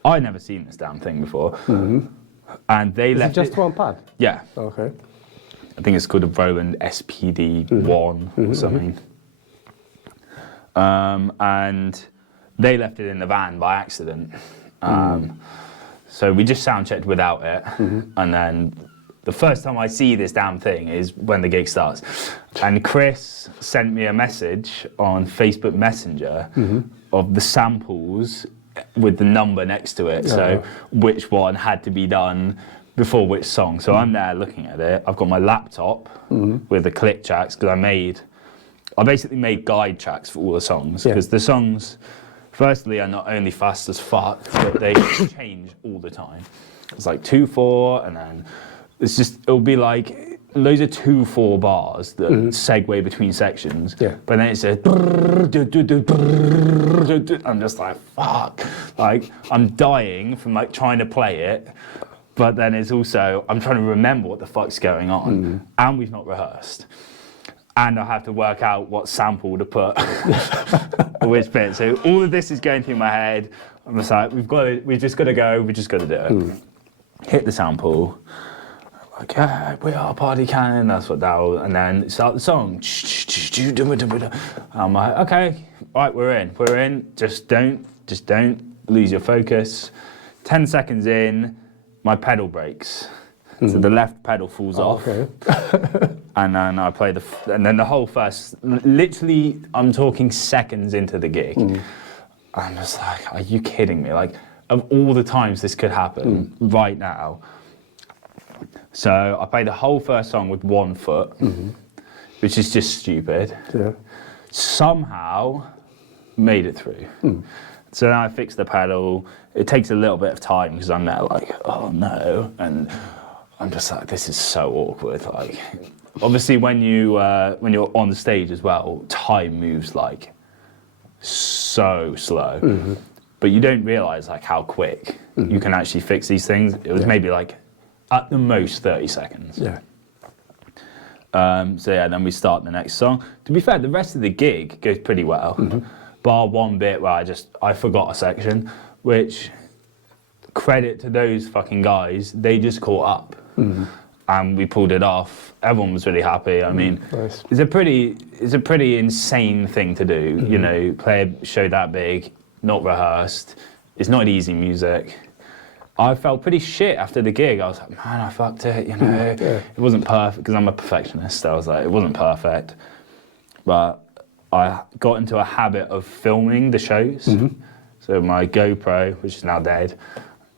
I'd never seen this damn thing before, and they Is it left just one pad? Yeah, Okay. I think it's called a Roland SPD1 or something. And they left it in the van by accident. So we just sound checked without it, and then the first time I see this damn thing is when the gig starts. And Chris sent me a message on Facebook Messenger of the samples with the number next to it, so which one had to be done before which song. So I'm there looking at it. I've got my laptop with the click tracks, because I basically made guide tracks for all the songs, because the songs, firstly, are not only fast as fuck, but they change all the time. It's like 2/4, and then it'll be like loads of 2/4 bars that segue between sections. Yeah. But then it's a I'm just like, fuck. Like, I'm dying from like trying to play it, but then it's also, I'm trying to remember what the fuck's going on, and we've not rehearsed. And I have to work out what sample to put, which bit. So all of this is going through my head. I'm just like, we've just got to go, we just got to do it. Hit the sample. Like, yeah, we are Party Cannon, that's what that was. And then start the song. I'm like, okay, right, we're in. Just don't lose your focus. 10 seconds in, my pedal breaks. So the left pedal falls off. Okay. And then I play and then the whole first, literally, I'm talking seconds into the gig. I'm just like, are you kidding me? Like, of all the times this could happen right now. So I played the whole first song with 1 foot, which is just stupid. Yeah. Somehow made it through. So then I fixed the pedal. It takes a little bit of time because I'm there like, oh no. And I'm just like, this is so awkward. Like, obviously when you're on the stage as well, time moves like so slow. But you don't realize like how quick you can actually fix these things. It was maybe like at the most 30 seconds. Yeah. So yeah, then we start the next song. To be fair, the rest of the gig goes pretty well, bar one bit where I forgot a section, which, credit to those fucking guys, they just caught up, and we pulled it off. Everyone was really happy. I mean, nice. it's a pretty insane thing to do. You know, play a show that big, not rehearsed. It's not easy music. I felt pretty shit after the gig. I was like, man, I fucked it, you know. It wasn't perfect, because I'm a perfectionist. I was like, it wasn't perfect. But I got into a habit of filming the shows. So my GoPro, which is now dead,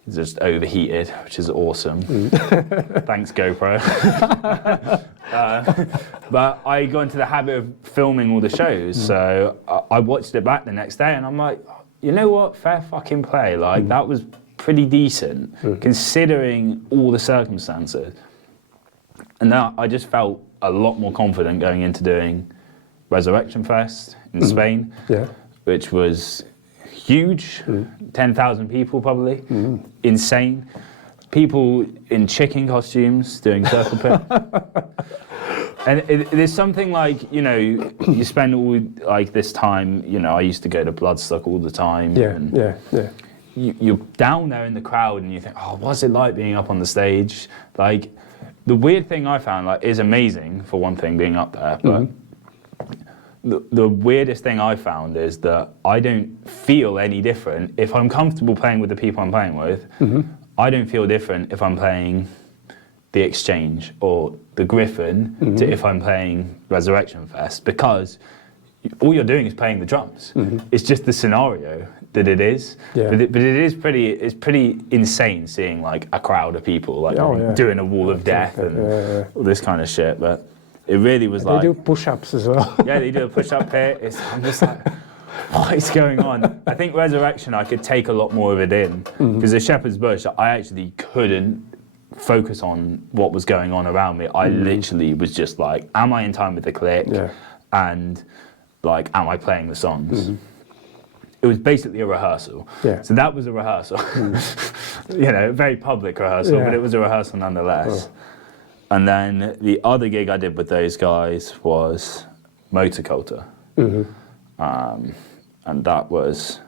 is just overheated, which is awesome. Thanks, GoPro. But I got into the habit of filming all the shows. So I watched it back the next day, and I'm like, you know what, fair fucking play. Like, that was pretty decent, considering all the circumstances. And now I just felt a lot more confident going into doing Resurrection Fest in Spain, which was huge, 10,000 people probably, insane. People in chicken costumes doing circle pit. And there's something like, you know, you spend all like this time, you know, I used to go to Bloodstock all the time. You're down there in the crowd and you think, oh, what's it like being up on the stage? Like, the weird thing I found, like, is amazing, for one thing, being up there, but the weirdest thing I found is that I don't feel any different. If I'm comfortable playing with the people I'm playing with, I don't feel different if I'm playing the Exchange or the Griffin to if I'm playing Resurrection Fest, because all you're doing is playing the drums. It's just the scenario that it is. But it is pretty insane seeing like a crowd of people like doing a wall of death and all this kind of shit. But it really was like, they do push-ups as well. Yeah, they do a push-up pit. I'm just like, what is going on? I think Resurrection, I could take a lot more of it in, because the Shepherd's Bush, I actually couldn't focus on what was going on around me. I literally was just like, am I in time with the click? And like, am I playing the songs? It was basically a rehearsal. So that was a rehearsal. You know, a very public rehearsal, but it was a rehearsal nonetheless. And then the other gig I did with those guys was Motorculture. And that was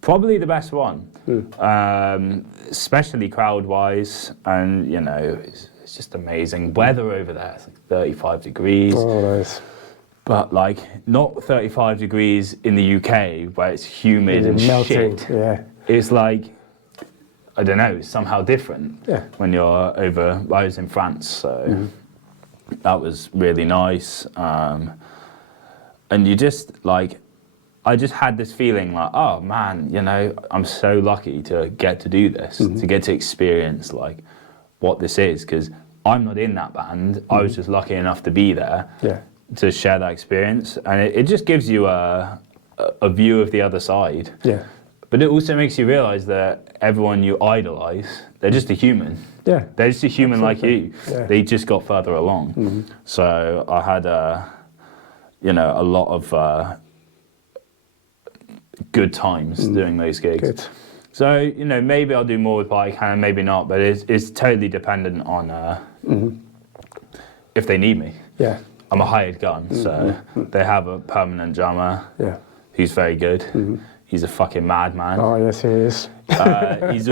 probably the best one, especially crowd-wise, and you know, it's just amazing. Weather over there, it's like 35 degrees. Oh, nice. But like, not 35 degrees in the UK, where it's humid and melting, shit. yeah. It's like, I don't know, it's somehow different when you're over, I was in France, so that was really nice. And you just like, I just had this feeling like, oh man, you know, I'm so lucky to get to do this, to get to experience like what this is, because I'm not in that band. I was just lucky enough to be there to share that experience, and it just gives you a view of the other side. Yeah. But it also makes you realise that everyone you idolise, they're just a human. Yeah. They're just a human like you. Yeah. They just got further along. So I had you know, a lot of good times doing those gigs. Good. So, you know, maybe I'll do more with Party Cannon, maybe not, but it's totally dependent on if they need me. Yeah. I'm a hired gun, so they have a permanent drummer who's very good. He's a fucking madman. Oh, yes, he is. He's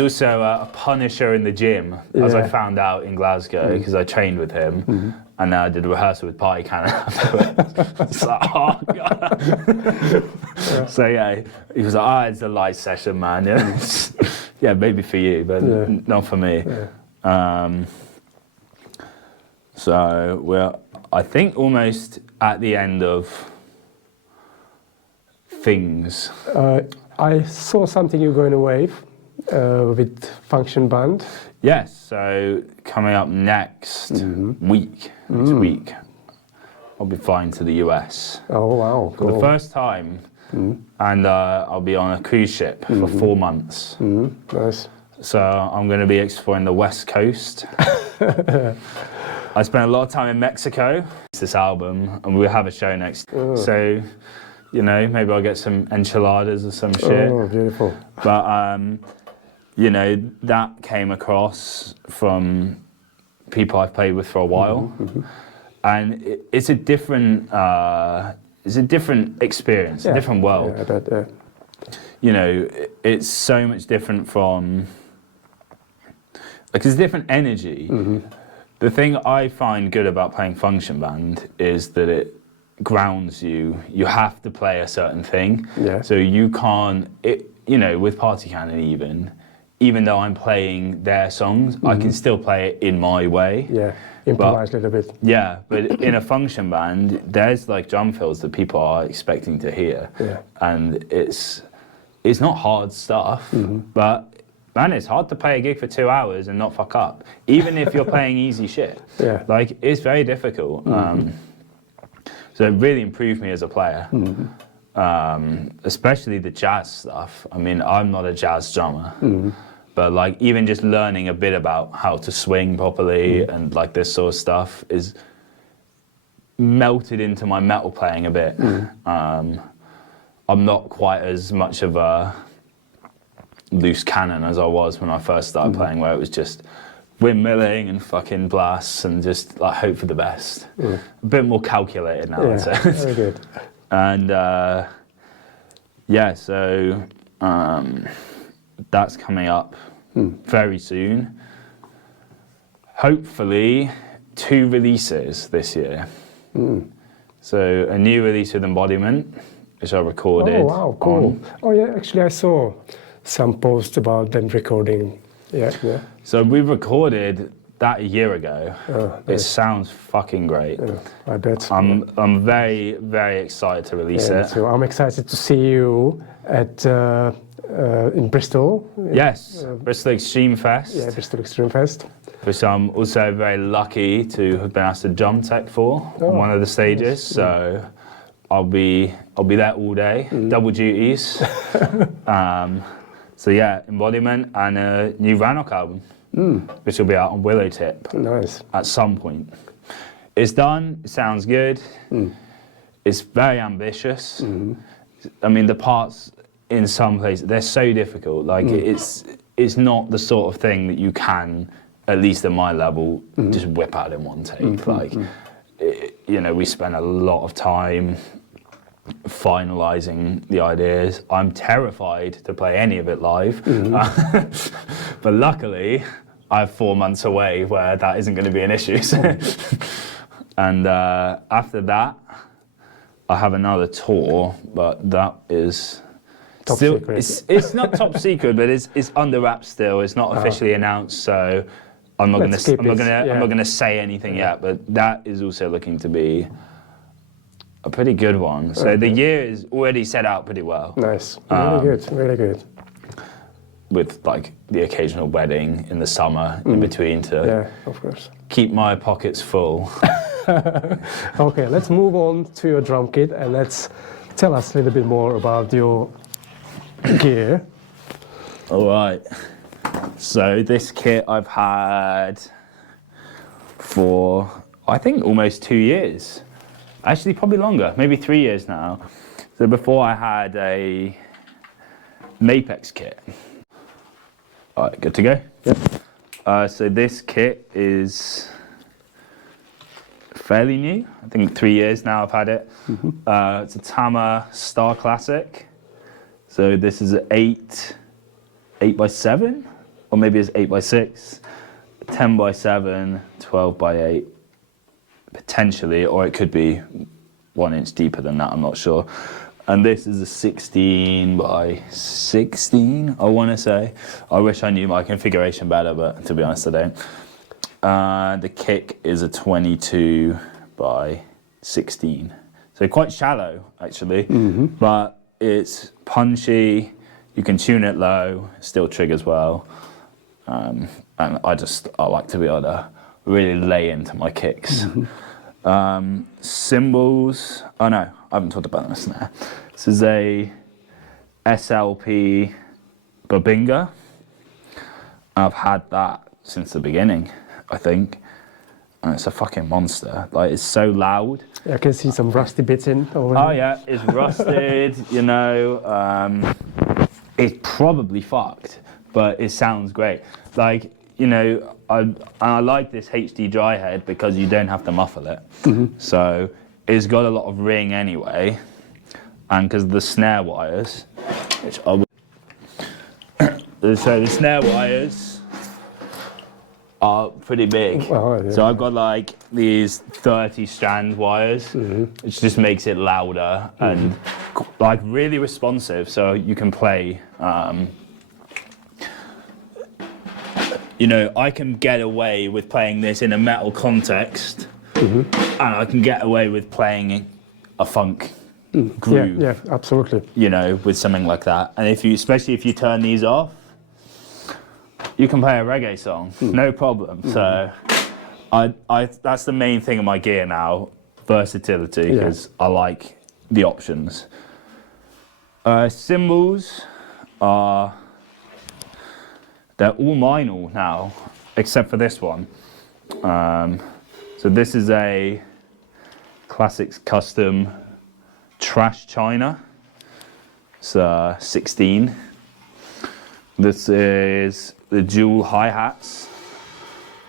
also a punisher in the gym, as I found out in Glasgow, because I trained with him. And then I did a rehearsal with Party Cannon afterwards. It's like, oh, God. So, yeah, he was like, it's a light session, man. Yeah, yeah, maybe for you, but not for me. So, we're, I think, almost at the end of things. I saw something you're going away with Function Band. Yes, so coming up next week, I'll be flying to the US. Oh, wow. For the first time, and I'll be on a cruise ship for 4 months. Nice. So I'm going to be exploring the West Coast. I spent a lot of time in Mexico. It's this album, and we'll have a show next. So, you know, maybe I'll get some enchiladas or some shit. Oh, beautiful. But, you know, that came across from people I've played with for a while. And it's a different experience, a different world. Yeah, I bet, yeah. You know, it's so much different from, like, it's a different energy. The thing I find good about playing Function Band is that it grounds you. You have to play a certain thing. Yeah. So you can't, you know, with Party Cannon even though I'm playing their songs, I can still play it in my way. Yeah, improvise a little bit. Yeah, but in a Function Band, there's like drum fills that people are expecting to hear. Yeah. And it's not hard stuff, but man, it's hard to play a gig for 2 hours and not fuck up, even if you're playing easy shit. Yeah. Like, it's very difficult. So it really improved me as a player. Especially the jazz stuff. I mean, I'm not a jazz drummer, but like even just learning a bit about how to swing properly and like this sort of stuff is melted into my metal playing a bit. I'm not quite as much of a loose cannon as I was when I first started playing, where it was just windmilling and fucking blasts and just like hope for the best. A bit more calculated now, I'd say. Very good. And yeah, so that's coming up very soon. Hopefully 2 releases this year. So a new release with Embodiment, which I recorded. Oh wow, cool. Oh yeah, actually I saw some posts about them recording. Yeah. So we recorded that a year ago. It sounds fucking great. I bet. I'm very, very excited to release it. So I'm excited to see you at in Bristol. Yes, Bristol Extreme Fest. Yeah, Bristol Extreme Fest. Which I'm also very lucky to have been asked to drum tech for on one of the stages. Yes. So I'll be there all day, double duties. So yeah, Embodiment and a new Rannoch album. Which will be out on Willow Tip at some point. It's done, it sounds good, it's very ambitious. I mean, the parts in some places, they're so difficult. Like, it's not the sort of thing that you can, at least at my level, just whip out in one take. Like, we spent a lot of time finalizing the ideas. I'm terrified to play any of it live, but luckily I have 4 months away where that isn't going to be an issue. And after that, I have another tour, but that is Top still secret. it's not top secret, but it's under wraps still. It's not officially announced, so I'm not gonna say anything yet. But that is also looking to be a pretty good one. So the year is already set out pretty well. Nice, really good, really good. With like the occasional wedding in the summer in between to of course. keep my pockets full. Okay, let's move on to your drum kit and let's tell us a little bit more about your gear. All right. So this kit I've had for I think almost 2 years. Actually, probably longer, maybe 3 years now. So before I had a Mapex kit. All right, good to go? Yep. So this kit is fairly new. I think 3 years now I've had it. It's a Tama Star Classic. So this is an 8x7, or maybe it's 8x6, 10x7, 12x8, potentially, or it could be 1 inch deeper than that, I'm not sure. And this is a 16x16, I want to say. I wish I knew my configuration better, but to be honest, I don't. The kick is a 22x16. So quite shallow, actually, but it's punchy. You can tune it low, still triggers well. And I like to be able to really lay into my kicks. Cymbals, oh no, I haven't talked about the snare. This is a SLP Babinga. I've had that since the beginning, I think. And it's a fucking monster. Like, it's so loud. I can see some rusty bits in already. Oh yeah, it's rusted, it's probably fucked, but it sounds great. Like, I like this HD dry head because you don't have to muffle it. So it's got a lot of ring anyway, and because of the snare wires, which I would... So the snare wires are pretty big. Oh, yeah. So I've got like these 30 strand wires, which just makes it louder and like really responsive. So you can play, I can get away with playing this in a metal context, and I can get away with playing a funk groove. Yeah, absolutely. With something like that. And especially if you turn these off, you can play a reggae song, no problem. So that's the main thing of my gear now, versatility, because I like the options. Cymbals they're all vinyl now, except for this one. So this is a Classics Custom Trash China. It's 16. This is the dual hi-hats,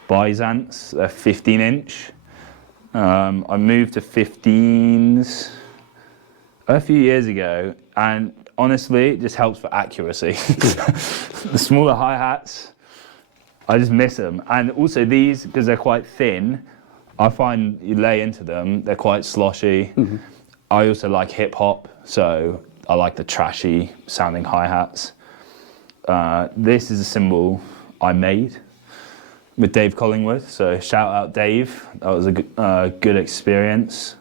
Byzance, 15 inch. I moved to 15s a few years ago, and honestly, it just helps for accuracy. The smaller hi-hats, I just miss them. And also these, because they're quite thin, I find you lay into them, they're quite sloshy. I also like hip hop, so I like the trashy sounding hi-hats. This is a cymbal I made with Dave Collingwood, so shout out Dave. That was a good experience.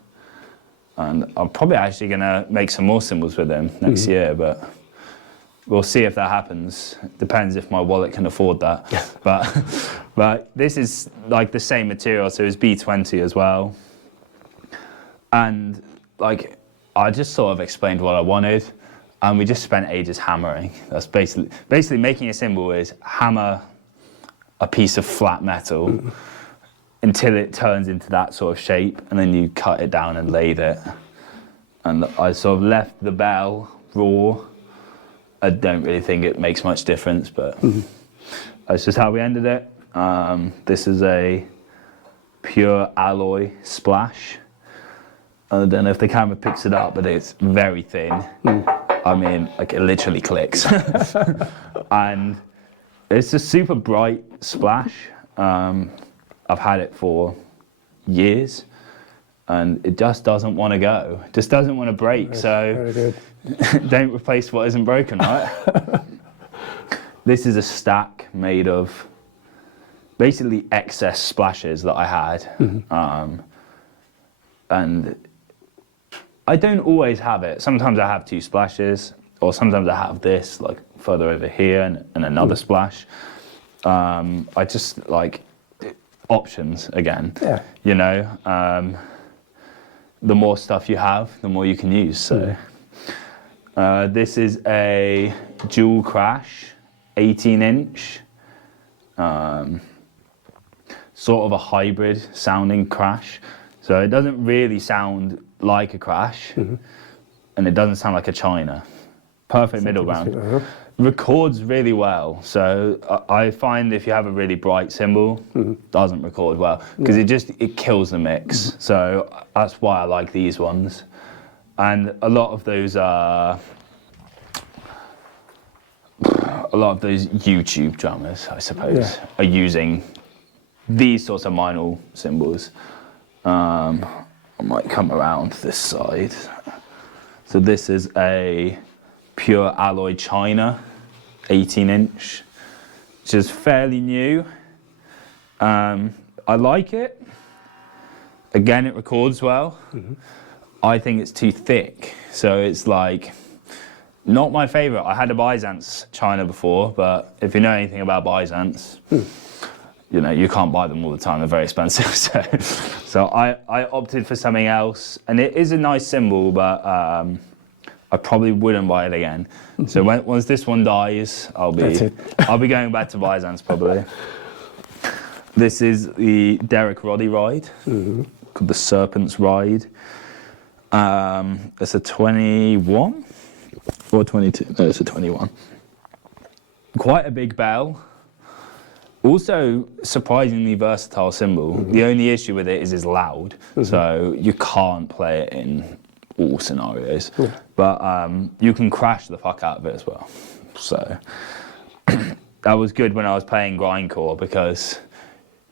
And I'm probably actually gonna make some more cymbals with him next year, but we'll see if that happens. Depends if my wallet can afford that. But this is like the same material, so it's B20 as well. And like, I just sort of explained what I wanted, and we just spent ages hammering. That's basically making a cymbal is hammer a piece of flat metal until it turns into that sort of shape, and then you cut it down and lathe it. And I sort of left the bell raw. I don't really think it makes much difference, but that's just how we ended it. This is a pure alloy splash. I don't know if the camera picks it up, but it's very thin. I mean, like it literally clicks. And it's a super bright splash. I've had it for years, and it just doesn't want to go. It just doesn't want to break. That's so very good. don't replace what isn't broken, right? This is a stack made of basically excess splashes that I had. And I don't always have it. Sometimes I have 2 splashes, or sometimes I have this, like further over here, and another splash. I just like options again. Yeah. You know, the more stuff you have, the more you can use. So this is a dual crash, 18-inch, sort of a hybrid sounding crash. So it doesn't really sound like a crash, and it doesn't sound like a China. Perfect middle ground. Records really well. So I find if you have a really bright cymbal, doesn't record well, because it kills the mix. So that's why I like these ones. And a lot of those YouTube drummers, I suppose, are using these sorts of minor cymbals. I might come around this side. So this is a pure alloy China, 18-inch, which is fairly new. I like it. Again, it records well. I think it's too thick, so it's like not my favorite. I had a Byzance China before, but if you know anything about Byzance, you know, you can't buy them all the time. They're very expensive. So I opted for something else, and it is a nice cymbal, but I probably wouldn't buy it again. So once this one dies, I'll be going back to Byzance probably. This is the Derek Roddy ride, called the Serpent's Ride. It's a 21 or 22. No, it's a 21. Quite a big bell. Also, surprisingly versatile cymbal. The only issue with it is it's loud, so you can't play it in all scenarios. But you can crash the fuck out of it as well. So that was good when I was playing grindcore, because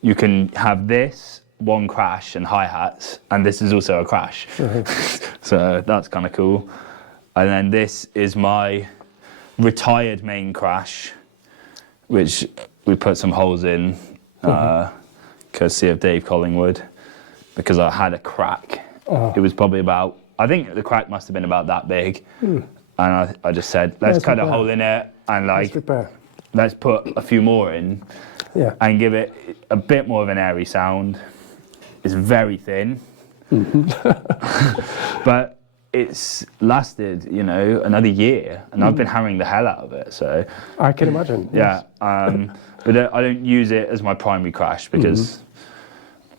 you can have this, one crash and hi-hats, and this is also a crash. So that's kind of cool. And then this is my retired main crash, which we put some holes in, courtesy of Dave Collingwood, because I had a crack. It was probably about, I think the crack must have been about that big. And I just said, let's cut a hole in it, and like, let's put a few more in, and give it a bit more of an airy sound. It's very thin, but it's lasted, you know, another year, and I've been hammering the hell out of it. So I can imagine. Yeah, but I don't use it as my primary crash, because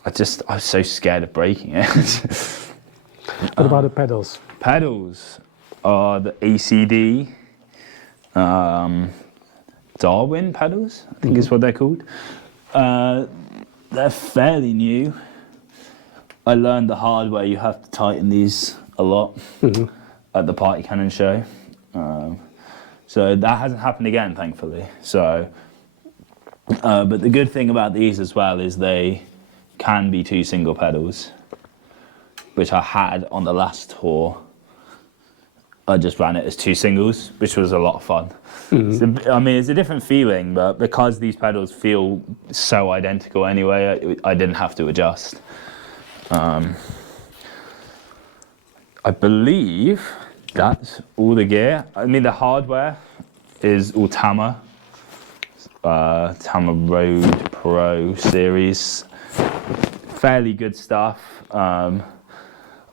I was so scared of breaking it. What about the pedals? Pedals are the ACD Darwin pedals, I think is what they're called. They're fairly new. I learned the hard way you have to tighten these a lot at the Party Cannon show. So that hasn't happened again, thankfully. So, but the good thing about these as well is they can be 2 single pedals, which I had on the last tour. I just ran it as 2 singles, which was a lot of fun. I mean, it's a different feeling, but because these pedals feel so identical anyway, I didn't have to adjust. I believe that's all the gear. I mean, the hardware is all Tama Road Pro series. Fairly good stuff. I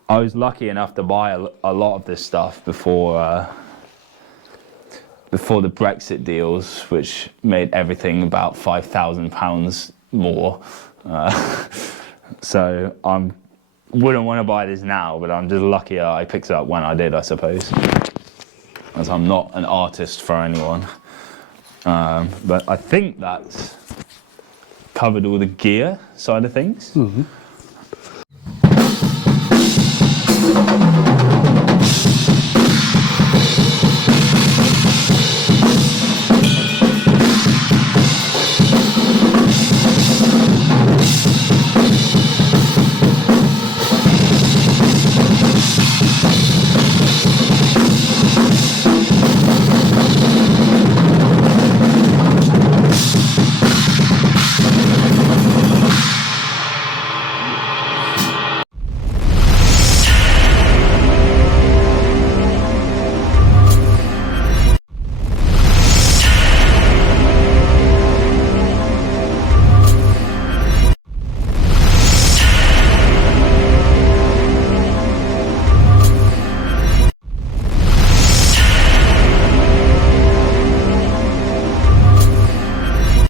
was lucky enough to buy a lot of this stuff before the Brexit deals, which made everything about £5,000 more. So I wouldn't want to buy this now, but I'm just lucky I picked it up when I did, I suppose, as I'm not an artist for anyone. But I think that's covered all the gear side of things.